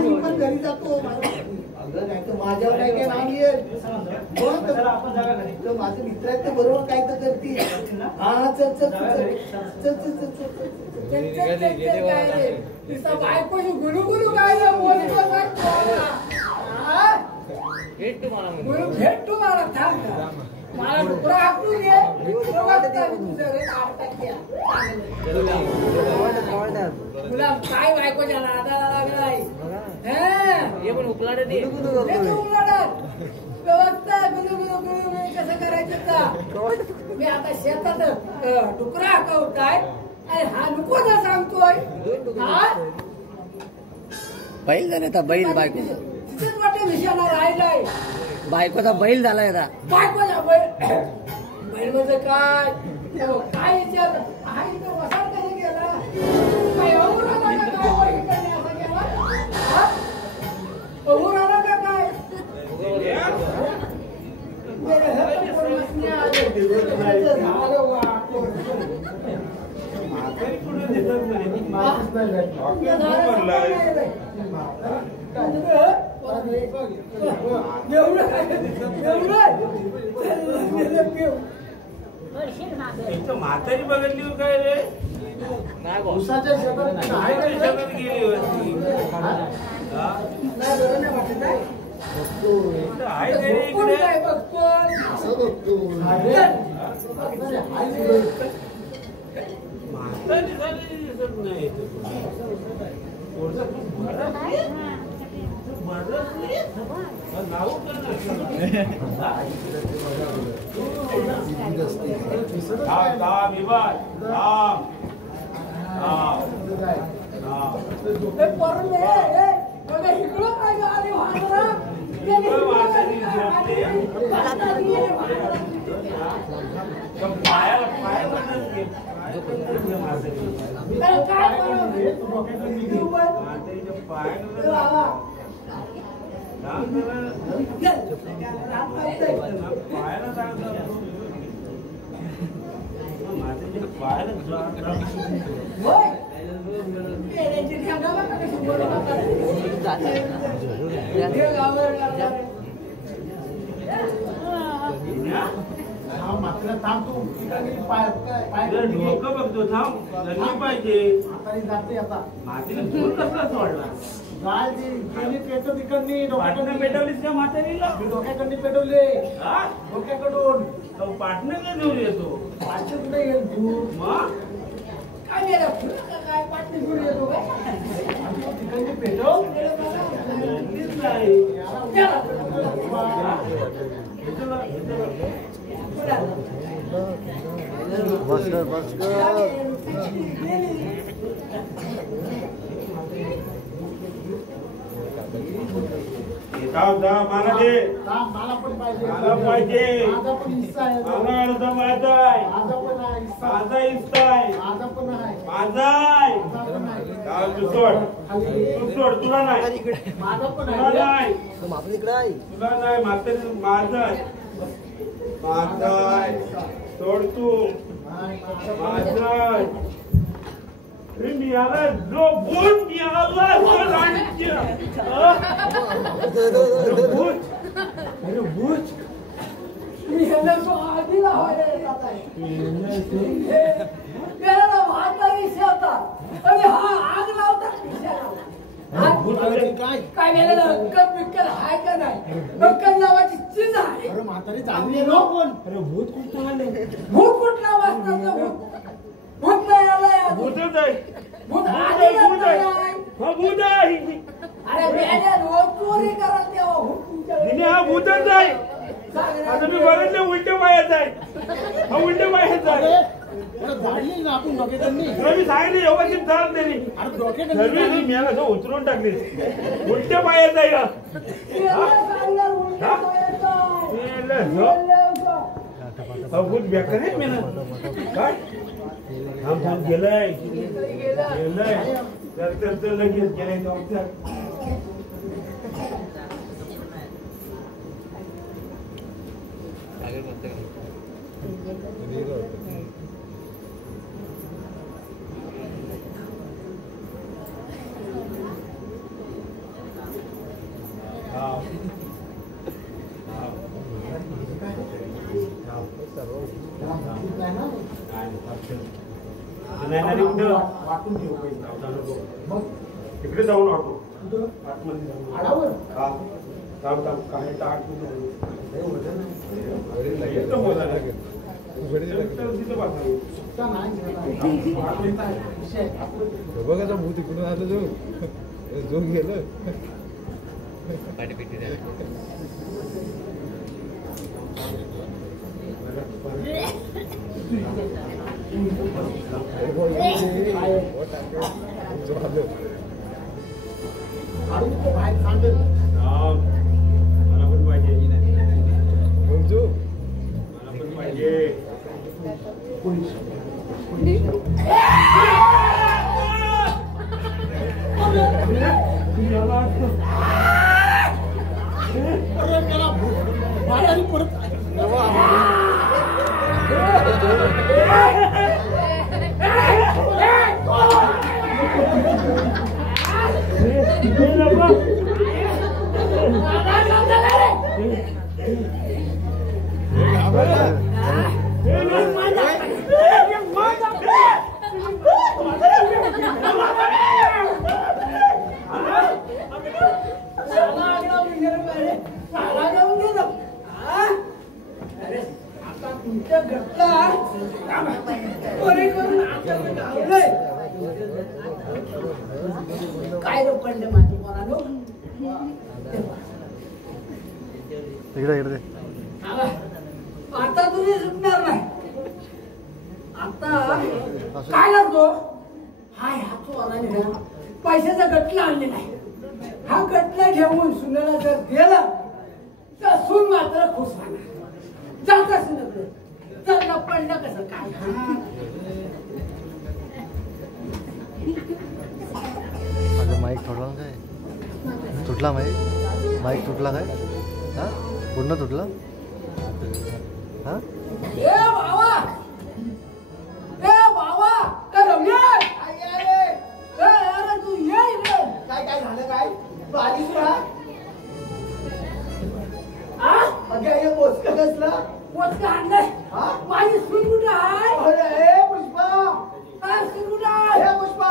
मी पण घरी जातो. माझ्यावर काय काय नाव येईल. आपण जागा घरी. माझे मित्र आहेत ते बरोबर काय तर करतील. हा चल चल चल चल चल चल. बायकोशी गुलू काय भेट तुम्हाला थांब. मला डुकरा हाकून घे. गुलाब काय बायकोच्या नादाला लागलाय. व्यवस्था गुलू कसं करायचं का. मी आता शेतात डुकरा हाकवताय आणि हा नको ना सांगतोय. बैल झाले बैल बायको तिथेच वाटे विषयाला राहिलाय. बायकोचा बैल झालाय आता. बायकोचा बैल म्हणजे काय विचार. हा इथं वसार कसं गेला काय अवघड काय असं गेला. अवघड आला का काय. म्हातारी बघितली काय रे. उसाच्या शेतात आहे का? शेतात गेली होती. नाही बरं नाही वाटत नाही. आहे घरी कोण इकडे. काय बघतो? असं बघतो. अरे, आहे तिकडे. म्हातारी झाली दिसत नाही. पोरगं तू भरत नाही? तू भरत नाही? नाव कर ना. थांब, थांब, विवाद. थांब. हे पोरं हे बघा इकडं काय गं आली वाजरा? इकडं वाजरी झोपते. पायाला पायावरच घे. अरे काय करू? तू डोक्यात निघ. म्हातारीच्या पायावरच लागतं. थांब जरा. पायाला लागतं. म्हातारीच्या पायाला लागतं. होय. पेरेची ठेंगाला का कशी बोलवतात? हे गावावर हा, मात्र थांब तू. तिकडे पाय जर डोकं बघतो थांब धरली पाहिजे. म्हातारी जाते आता. म्हातारीला झोल कसला सोडला? जाय ती गेली पेटो तिकडनी पाटणं डोक्याकडनी पेटवलीस का म्हातारीला? मी डोक्याकडनी पेटवले. हा? डोक्याकडून तो पाटणं का घेऊन येतो? पाचशे कुठे येईल तू? मग काय गेलं? काय पाटणी घेऊन येतो काय? तिकडनी पेटव. धरलीच नाही. बस कर बस कर. मला दे. मला पण पाहिजे. मला पाहिजे. माझा पण हिस्सा आहे. मला अर्ध माझा आहे. माझा पण आहे हिस्सा. माझा हिस्सा आहे. माझा पण आहे. माझा आहे. माझा पण आहे. चाल तू सोड. खाली. तू सोड. तुला नाही. माझा पण तुला आहे. नाही. आपण इकडे आहे. तुला नाही. म्हातारी माझा आहे. माझा आहे. सोड तू. नाही, माझा पण आहे. माझा आहे. अरे मी आला जो भूत मी आला जो राणीच्या. भूत. अरे भूत. मी ह्याला तो आधी लावायला येतात आहे. त्याला ना म्हातारी शेतात आणि हा आग लावतात खिशाला. भूत आलं की काय? काय गेलेलं अक्कल बिक्कल आहे का नाही? अक्कल लावायची चीज आहे. अरे म्हातारी चालली आहे ना पण. अरे भूत कुठं आले? भूत कुठला वाजतात भूत? भूत नाही आलाय अजून. भूतच आहे. भूत भूत आधी आहे. भूत आहे. नाही. हा भूत आहे. अरे मेल्या रोज चोरी कराल तेव्हा भूत तुमच्या हिने हा भूतच आहे. आता मी बघितलं उलट्या पायाचा आहे. हा उलट्या पायाचा अरे, आहे. अरे झाडली ना आपण डोक्याकडनी. तुला मी सांगितलं योगाची चाल तरी अरे डोक्याकडनी सर्व मी याला जो उतरून टाकली उलट्या पायाचा आहे का? हा भूत बेकार आहे मी ना काय थांब थांब गेलंय गेलंय तर लगेच गेलंय गावचं. नाही कुठं वाटून घेऊ पैसे. मग तिकडे जाऊन ऑटो आतमध्ये जाऊन आडावर. हा थांब थांब काही टाक लय वजन आहे. एकदम बोला तिथं बसा. सुट्टा नाही झाला. वाटून काय विषय आहे. बघा भूत इकडून आलं जो गेलं. काढून तो बाहेर सांगेल. मला पण पाहिजे जो मला पण पाहिजे. अरे त्याला म्हातारी परत तुमच्या घरला कोणी करून आमच्याकडे गावलंय. काय रे पडलं माझी पोरानो. आता तुम्ही सुटणार नाही. आता काय लागतो हाय हा चोराने पैशाचा गटला आणलेला आहे. हा गटला घेऊन सुनेला जर गेला तर सून मात्र खुश राहणार. जाता सुनेकडे जर पडलं कसं काय. माईक थोडला काय तुटला माईक तुटला काय हा पूर्ण तुटला हा ए बाबा रमेश अरे तू ये इकडे. काय काय झालं काय तू आलीस ना अगं हे मोजकं कसलं वचका आणलंय. माझी सून कुठे आहे. अरे पुष्पा काय सून कुठे आहे. हे पुष्पा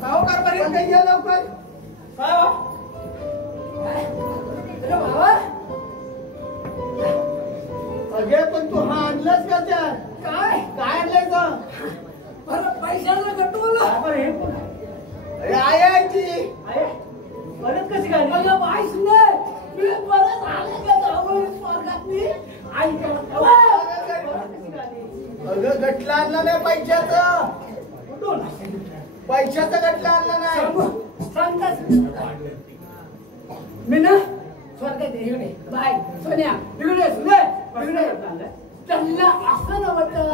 सावकार पर्यंत काही घ्या लवकर. काय हो? अरे बाबा अगे पण तू हा आणलास का त्या काय काय आणलंय का बरं पैशाला गटवलं. हे कोण अरे आहे ती आहे परत कशी काय मला माहित नाही. मी परत आले का जाऊ स्वर्गात मी आई अगं गटला आणला नाही पैशाचं. पैशाचा गटला आणला नाही. सांगताच मी ना स्वर्गात येऊन बाय सोन्या बिघडे सुने बिघडे त्यांना असं नव्हतं.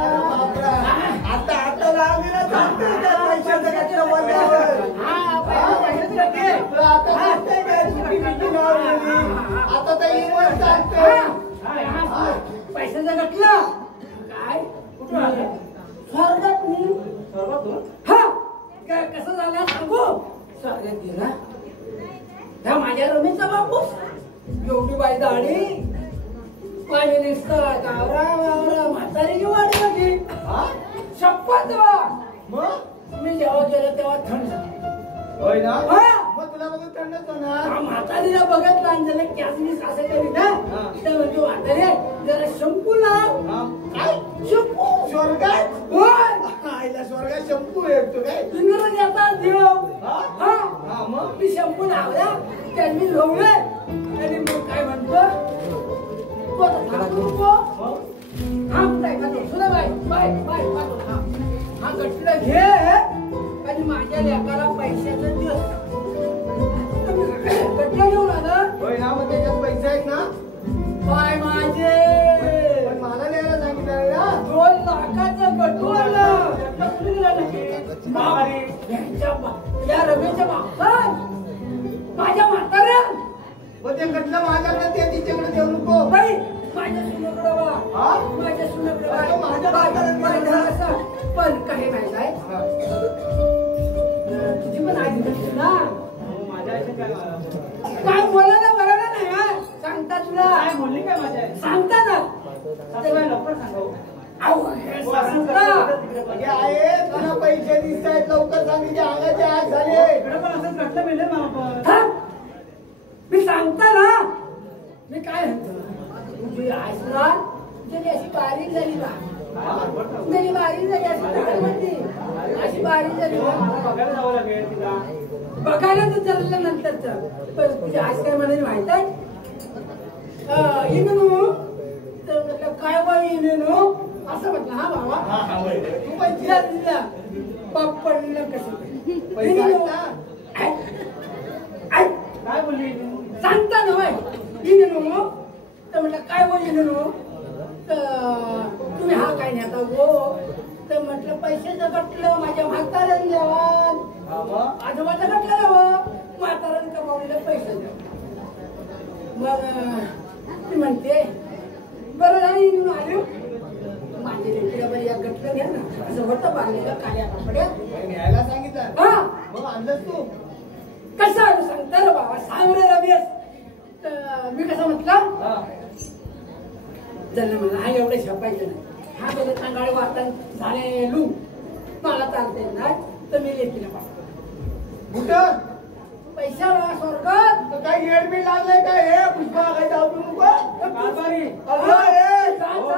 आता आता लागलेला सांगते त्या पैशाचं गटला बोलल्यावर. तुला आता सांगते का चुकी बिकी लावलेली. आता तर इवर सांगते पैशाचा गटला काय कुठून आलं स्वर्गात मी सर्वातून हा काय कसं झालं सांगू. स्वर्गात गेला त्या माझ्या रमेशचा बापूस एवढी बाई दाढी माझी निसता गावरा वावरा म्हातारीची वाढी होती. शपथ मग मी जेव्हा गेलो तेव्हा थंड झाली. होय ना हा. मग तुला बघून थंडच होणार. म्हातारीला बघत लहान झालं कॅसनीस असं करी ना त्या म्हणजे म्हातारी जरा शंपू लाव. काय शंपू स्वर्गात होय आईला स्वर्गात शंपू येतो काय इंग्रज येतात देव. हा मग मी शंपू लावला त्यांनी झोवले आणि मग काय म्हणतो तू आता थांबू नको. थांबताय का तो सुद्धा बाय बाय बाय हा गटला घे आणि माझ्या लेकाला पैशाचं दिवस गटला घेऊन आला. होय ना मग त्याच्यात पैसे आहेत ना. बाय माझे पण मला न्यायला सांगितलं ना. 2 लाखाचं गटवलं. या रमेशच्या बापात माझ्या म्हाताऱ्या मग ते गटलं माझ्याकडे ते तिच्याकडे देऊ नको. बाई माझ्या सुनेकडे वा. हा? माझ्या सुनेकडे अगं, माझ्या म्हाताऱ्याकडे वा. असं पण काही माहित आहे तुझी पण आई दिली ना. माझ्या आईचं काय काय बोलायला बरोबर नाही हा. सांगता तुला काय बोलली काय माझ्या आई सांगता ना सासूबाई लवकर सांगा अहो, हे सांगता. हे आहे तुला पैसे दिसत आहेत लवकर सांगितले अंगाची आग झाली. इकडे पण असंच घटलं मिळेल मला पण थांब. मी सांगता ना मी काय म्हणतो तुझी आईस ना तुझी अशी बारीक झाली का तुझी बारीक झाली अशी काय म्हणते अशी बारीक झाली का? बघायला जावं लागेल तिला बघायला तर चाललं नंतरच पण तुझी आईस काय म्हणाली माहित आहे इनू तर म्हटलं काय बाई इनू असं म्हटलं हा बाबा तू पण तिला दिला बाप पडलं कसं पैसे आहेत ना. काय बोलली सांगता ना बाई इनू तर म्हटलं काय बाई इनू तर तुम्ही हा काय नाही आता गो तर म्हटलं पैशाचं गटलं माझ्या म्हाताऱ्याने द्यावा आजोबाचं गटलं द्यावं म्हाताऱ्याने कमावलेलं पैसे द्यावं. मग ती म्हणते बरं झालं इनून आलो माझे लेकीला बाई या गटलं घ्या ना असं होतं बांधलेलं काल्या कपड्यात. न्यायला सांगितलं हा मग आणलंस तू. कसं आलं सांगता रे बाबा सांग रे रमेश. तर मी कसं म्हटलं झालं मला हा एवढं छापायचं नाही. हा बघत सांगाडे वाटण झाले लू मला चालते नाही तर मी लेकीला पाठवतो कुठं पैशाला स्वर्गात. तर काही एडमिट लागलंय काय हे पुष्पा काय जाऊ नको. कारभारी अगं, हे. सांग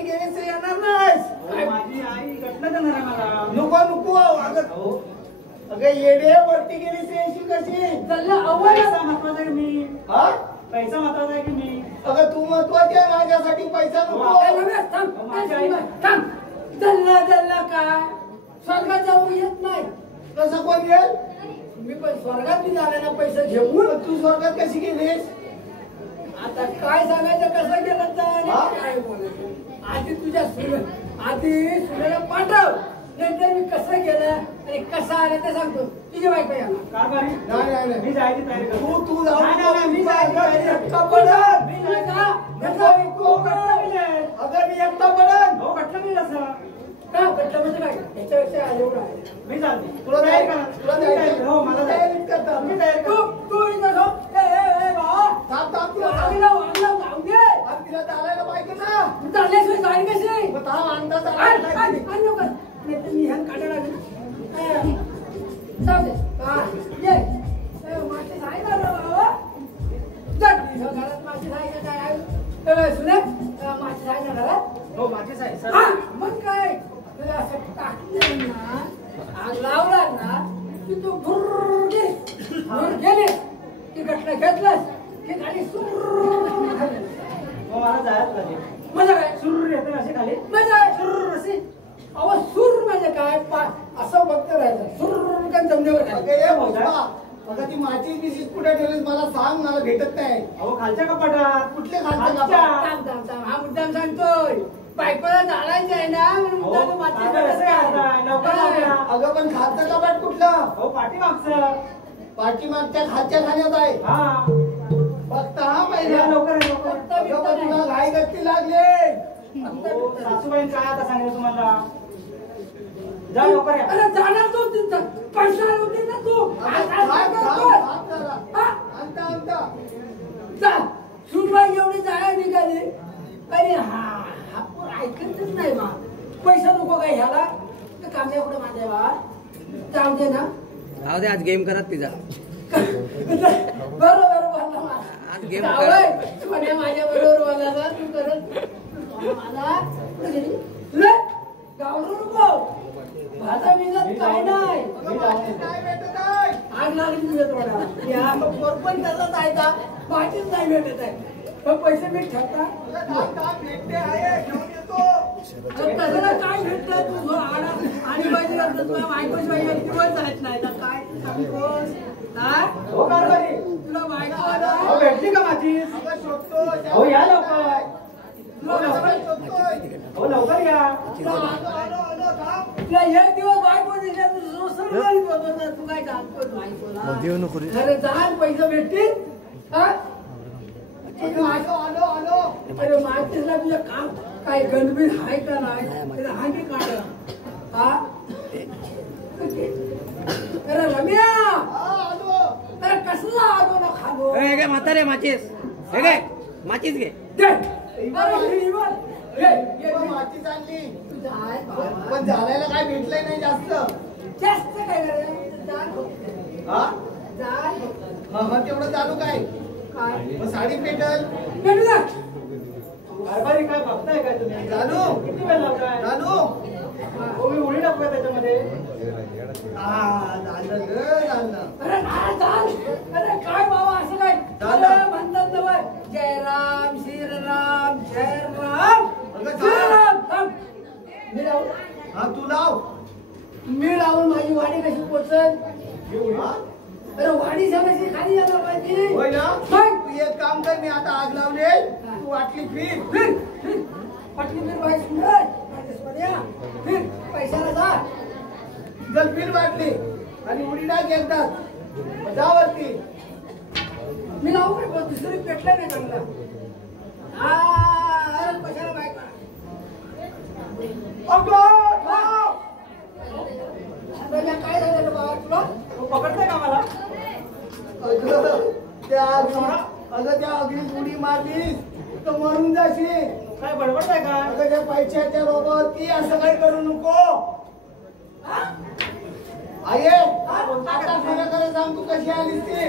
वरती गेलीस तर येणार नाहीस. माझी आई घटना देणार आहे मला. नको नको अगं अगं येडे वरती गेलीस तर येशील कशी. पैसा महत्वाचा आहे की मी? हा पैसा महत्वाचा आहे की मी? अगं तू महत्वाची आहे माझ्यासाठी पैसा नको. जल्ला काय स्वर्गात जाऊ येत नाही. कसं कोण येईल. मी पण स्वर्गात मी झालेला पैसे घेऊन तू स्वर्गात कशी गेलीस. आता काय सांगायचं कसं गेलं तर आणि काय बोलायचं. आधी तुझ्या आधी सुनेला पाठव नंतर मी कसं गेलं आणि कसं आलं ते सांगतो. तुझी बायको येणार. का बरी? नाही मी जायची तयारी करतो. तू जाऊ नाही, नाही, मी जायची तयारी करतो. मी नाही का? अगं मी एकटा पडन. हो म्हटलं मी तसं. का म्हटलं म्हणजे काय त्याच्यापेक्षा एवढं आहे. मी जाते. तुला तयारी जायचं करा. तुला मी जायचं जायचं. हो मला तयारीच जायचं. करता. मी तयारी तू करतो. तू इथं झोप. ए भावा थांब थांब तुला तुला आगला जाऊ दे. आणि तिला चालायला पाहिजे ना. तू चालल्याशिवाय जाईल कशी. मग थांब अंदाज आण, आला आण, नाही. आण लवकर. नाहीतर मी ह्यान काढायला लागेल. जाऊ दे. हा, ये. माशी आहे ना रे बाबा. चल, इथं घरात माशी आहे का काय आहे? सुने, माशी आहे ना घरात? हो माझीच आहे सर. हा, मग काय तुला असं टाकलं ना, आग लावला ना की तू भुर्र गेलीस की गटलं घेतलंस की खाली सुर्र खाली. हो मला जायचं लागेल. मजा काय सुरू येते असे खाली. मजा आहे सुर्र अशी. अहो सूर म्हणजे काय असं बघतं राहायचं. सुर्र का जमिनीवर अगं खाली. ये भोसडा. अगं ती माझी बिशीत कुठे ठेवलीस मला सांग. मला भेटत नाही. अहो खालच्या कपाटात. कुठले खालच्या खालच्या. कपाटात? थांब, थांब, थांब. हा मुद्दाम सांगतोय. बायकोला जाळायचं आहे ना म्हणून अहो, मुद्दाम माती आता कसं आहे? लवकर लावूया. अगं पण खालचं कपाट कुठलं. हो पाठीमागचं. पाठीमागच्या खालच्या खाण्यात आहे. हा बघता हा या पहिला. लवकर आहे, लवकर. अगं पण तुला घाई गती लागली. हो, सासूबाईं काय आता सांगितलं तुम्हाला. जा लवकर या. अरे जाणार तू तिथं पैसा होती ना तू. जा सुनबाई एवढी जाया निघाली अरे हा ऐकतच नाही मा. पैसा नको काय ह्याला तर कांद्या कुठे माझ्या बा जाऊ दे ना. राहू दे आज गेम करत तिचा. बरोबर बोलला आज गेम माझ्या बरोबर बोलला ना तू करत मला गावरू नको. भाजा बिजात काय नाही. आग लागली तुझ्या तोंडाला. या पोर पण तसंच आहे का. माझीच नाही भेटत आहे. पण पैसे मी ठेवता कसं काय भेटतं तू आणि पाहिजे तुला बायकोच पाहिजे किंवाच राहत नाही तर काय सांगतोस. हो कारभारी. तुला बायको अहो, आला भेटली का माझी. हो या लवकर. हो लवकर या. तुला एक दिवस बायको दिसल्या तू सरळीत होतो ना. तू काय सांगतोस बायकोला. देऊ नको रे. अरे जा पैसे भेटतील. हा अरे मार्केटला तुझं काम काय गणबीर आहे का नाही. हा की काढ हा. अरे रम्या अरे कसला आलो ना खालो. हे काय म्हातारे माचीस. हे काय माचीस घे. माती चालली पण झाडायला काय भेटलंय नाही जास्त. जास्त काय करायचं. हा मग तेवढं चालू काय. काय मग साडी पेटल भेटू ना. कारभारी काय बघताय काय तुम्ही. चालू किती वेळ लावताय. चालू हो मी उडी टाकूया त्याच्यामध्ये. झालं झालं. अरे नाही चाल. अरे काय बाबा असं काय म्हणतात ना बाय. जय राम श्रीराम जय राम श्रीराम. थांब. मी लावू. हा तू लाव. मी लावून माझी वाडी कशी पोचल. हा? अरे वाडी सगळ्याची खाली झाला पाहिजे. होय ना. मग तू एक काम कर. मी आता आग लावले तू वाटली फिर. फिर पटली फिर बाई सुंदर फिर पैशाला जा. जर फिर वाटली आणि उडी टाक एकदाच जा वरती. मी लावू का दुसरी पेटलं नाही चांगला. हा अरे कशाला बाय का. काय झालं बाबा तुला. हो, पकडताय का मला. अगं त्या अग्नीत उडी मारलीस तर मरून जाशील. काय बडबडताय का. अगं त्या पैशाच्या बाबतीत असं काही करू नको. आये आता खरं सांग तू कशी आलीस ती.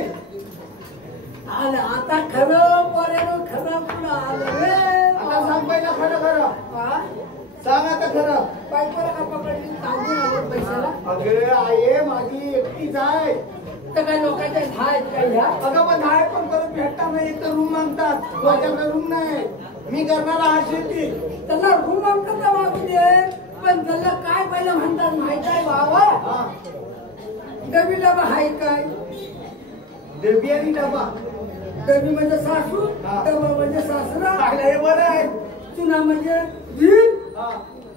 आलं आता खरं पोरेनं खरं पुढं आलं रे. आता सांग पहिला खरं खरं. हा? सांग आता खरं. बायकोला का पकडली तांदूळ आवड पैशाला अगं आई माझी एकटीच आहे. तर काय लोकांच्या आहेत काय ह्या अगं पण हाय पण परत भेटता नाही. एक तर रूम मागतात, माझ्याकडे रूम नाही. मी करणार हा शेती. त्याला रूम आमचा मागू दे, पण त्याला काय पहिलं म्हणतात माहित आहे बाबा? हा डबी डबा हाय काय? डबी आणि डबा. डबी म्हणजे सासू, हा. डबा म्हणजे सासरा, खायला हे बरं आहे. चुना म्हणजे धीर हा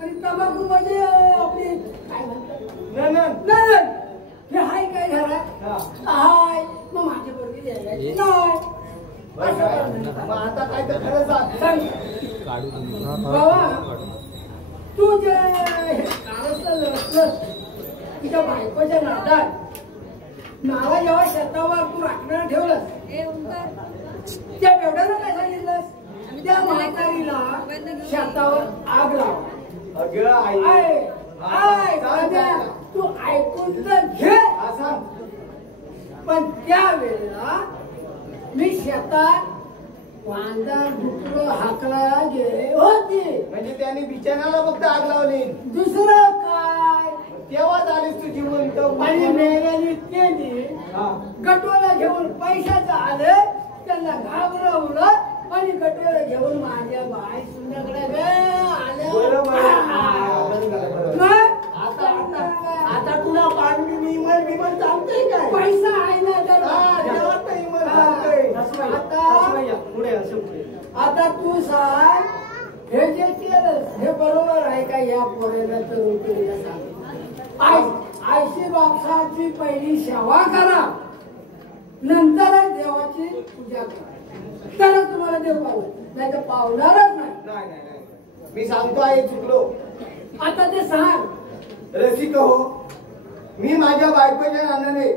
आणि तंबाखू म्हणजे आपली काय म्हणतात ननंद. ननंद. हे हाय काय घरात? हा. हाय. मग माझी पोरगी द्यायला नाही. असं करणार. मग आता काय तर खरं सांग. सांग. बाबा तू जे हे कारस्थान असलं तुझ्या बायकोच्या नादात नावा जेव्हा शेतावर तू राखणार ठेवलंस त्या एवढ्याला काय सांगितलंस? त्या म्हातारीला शेतावर आग लाव. अगं आई आय आय सांग, राजा, सांग. तू ऐकून तर घे. हा, सांग. पण त्यावेळेला मी शेतात वांदा डुकर हाकला गेले होते. म्हणजे त्यांनी बिचाराला फक्त आग लावली. दुसरं काय? तेव्हा झालीस तू जिवंत. आणि मेल्याने केली हा. गटोला घेऊन पैशाचं आलं, त्यांना घाबरवलं आणि गटोला घेऊन माझ्या बाई सुंदरकडे आलं. बरोबर आहे. बरं झालं, बरं झालं. आता आता आता तुला पाडवी मी इमल चालतंय काय? पैसा आहे ना त्याला. हा, तेव्हा तर इमल चालतंय. आता तू सांग, हे जे केलं हे बरोबर आहे का? या पोराला तर सांग. आयशी बापसाची पहिली सेवा करा, नंतर देवाची पूजा करा, तरच तुम्हाला देव पावला, नाही तर पावणारच नाही. नाही नाही नाही. मी सांगतो आई चुकलो. आता ते सांग. रसिक हो, मी माझ्या बायकोच्या नांदाने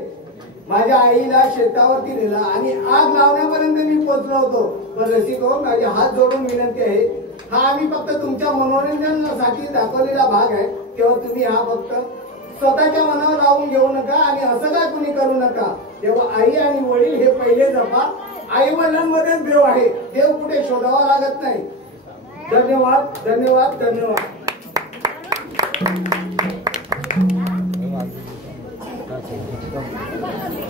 माझ्या आईला शेतावरती नेला आणि आग लावण्यापर्यंत मी पोहोचलो होतो. पण रसिक हो, माझे हात जोडून विनंती आहे, हा आम्ही फक्त तुमच्या मनोरंजनासाठी दाखवलेला भाग आहे. तेव्हा तुम्ही हा फक्त स्वतःच्या मनावर लावून घेऊ नका आणि असं काय कुणी करू नका. तेव्हा आई आणि वडील हे पहिले जपा. आई वडिलांमध्येच देव आहे. देव कुठे शोधावा लागत नाही. धन्यवाद धन्यवाद धन्यवाद. Gracias.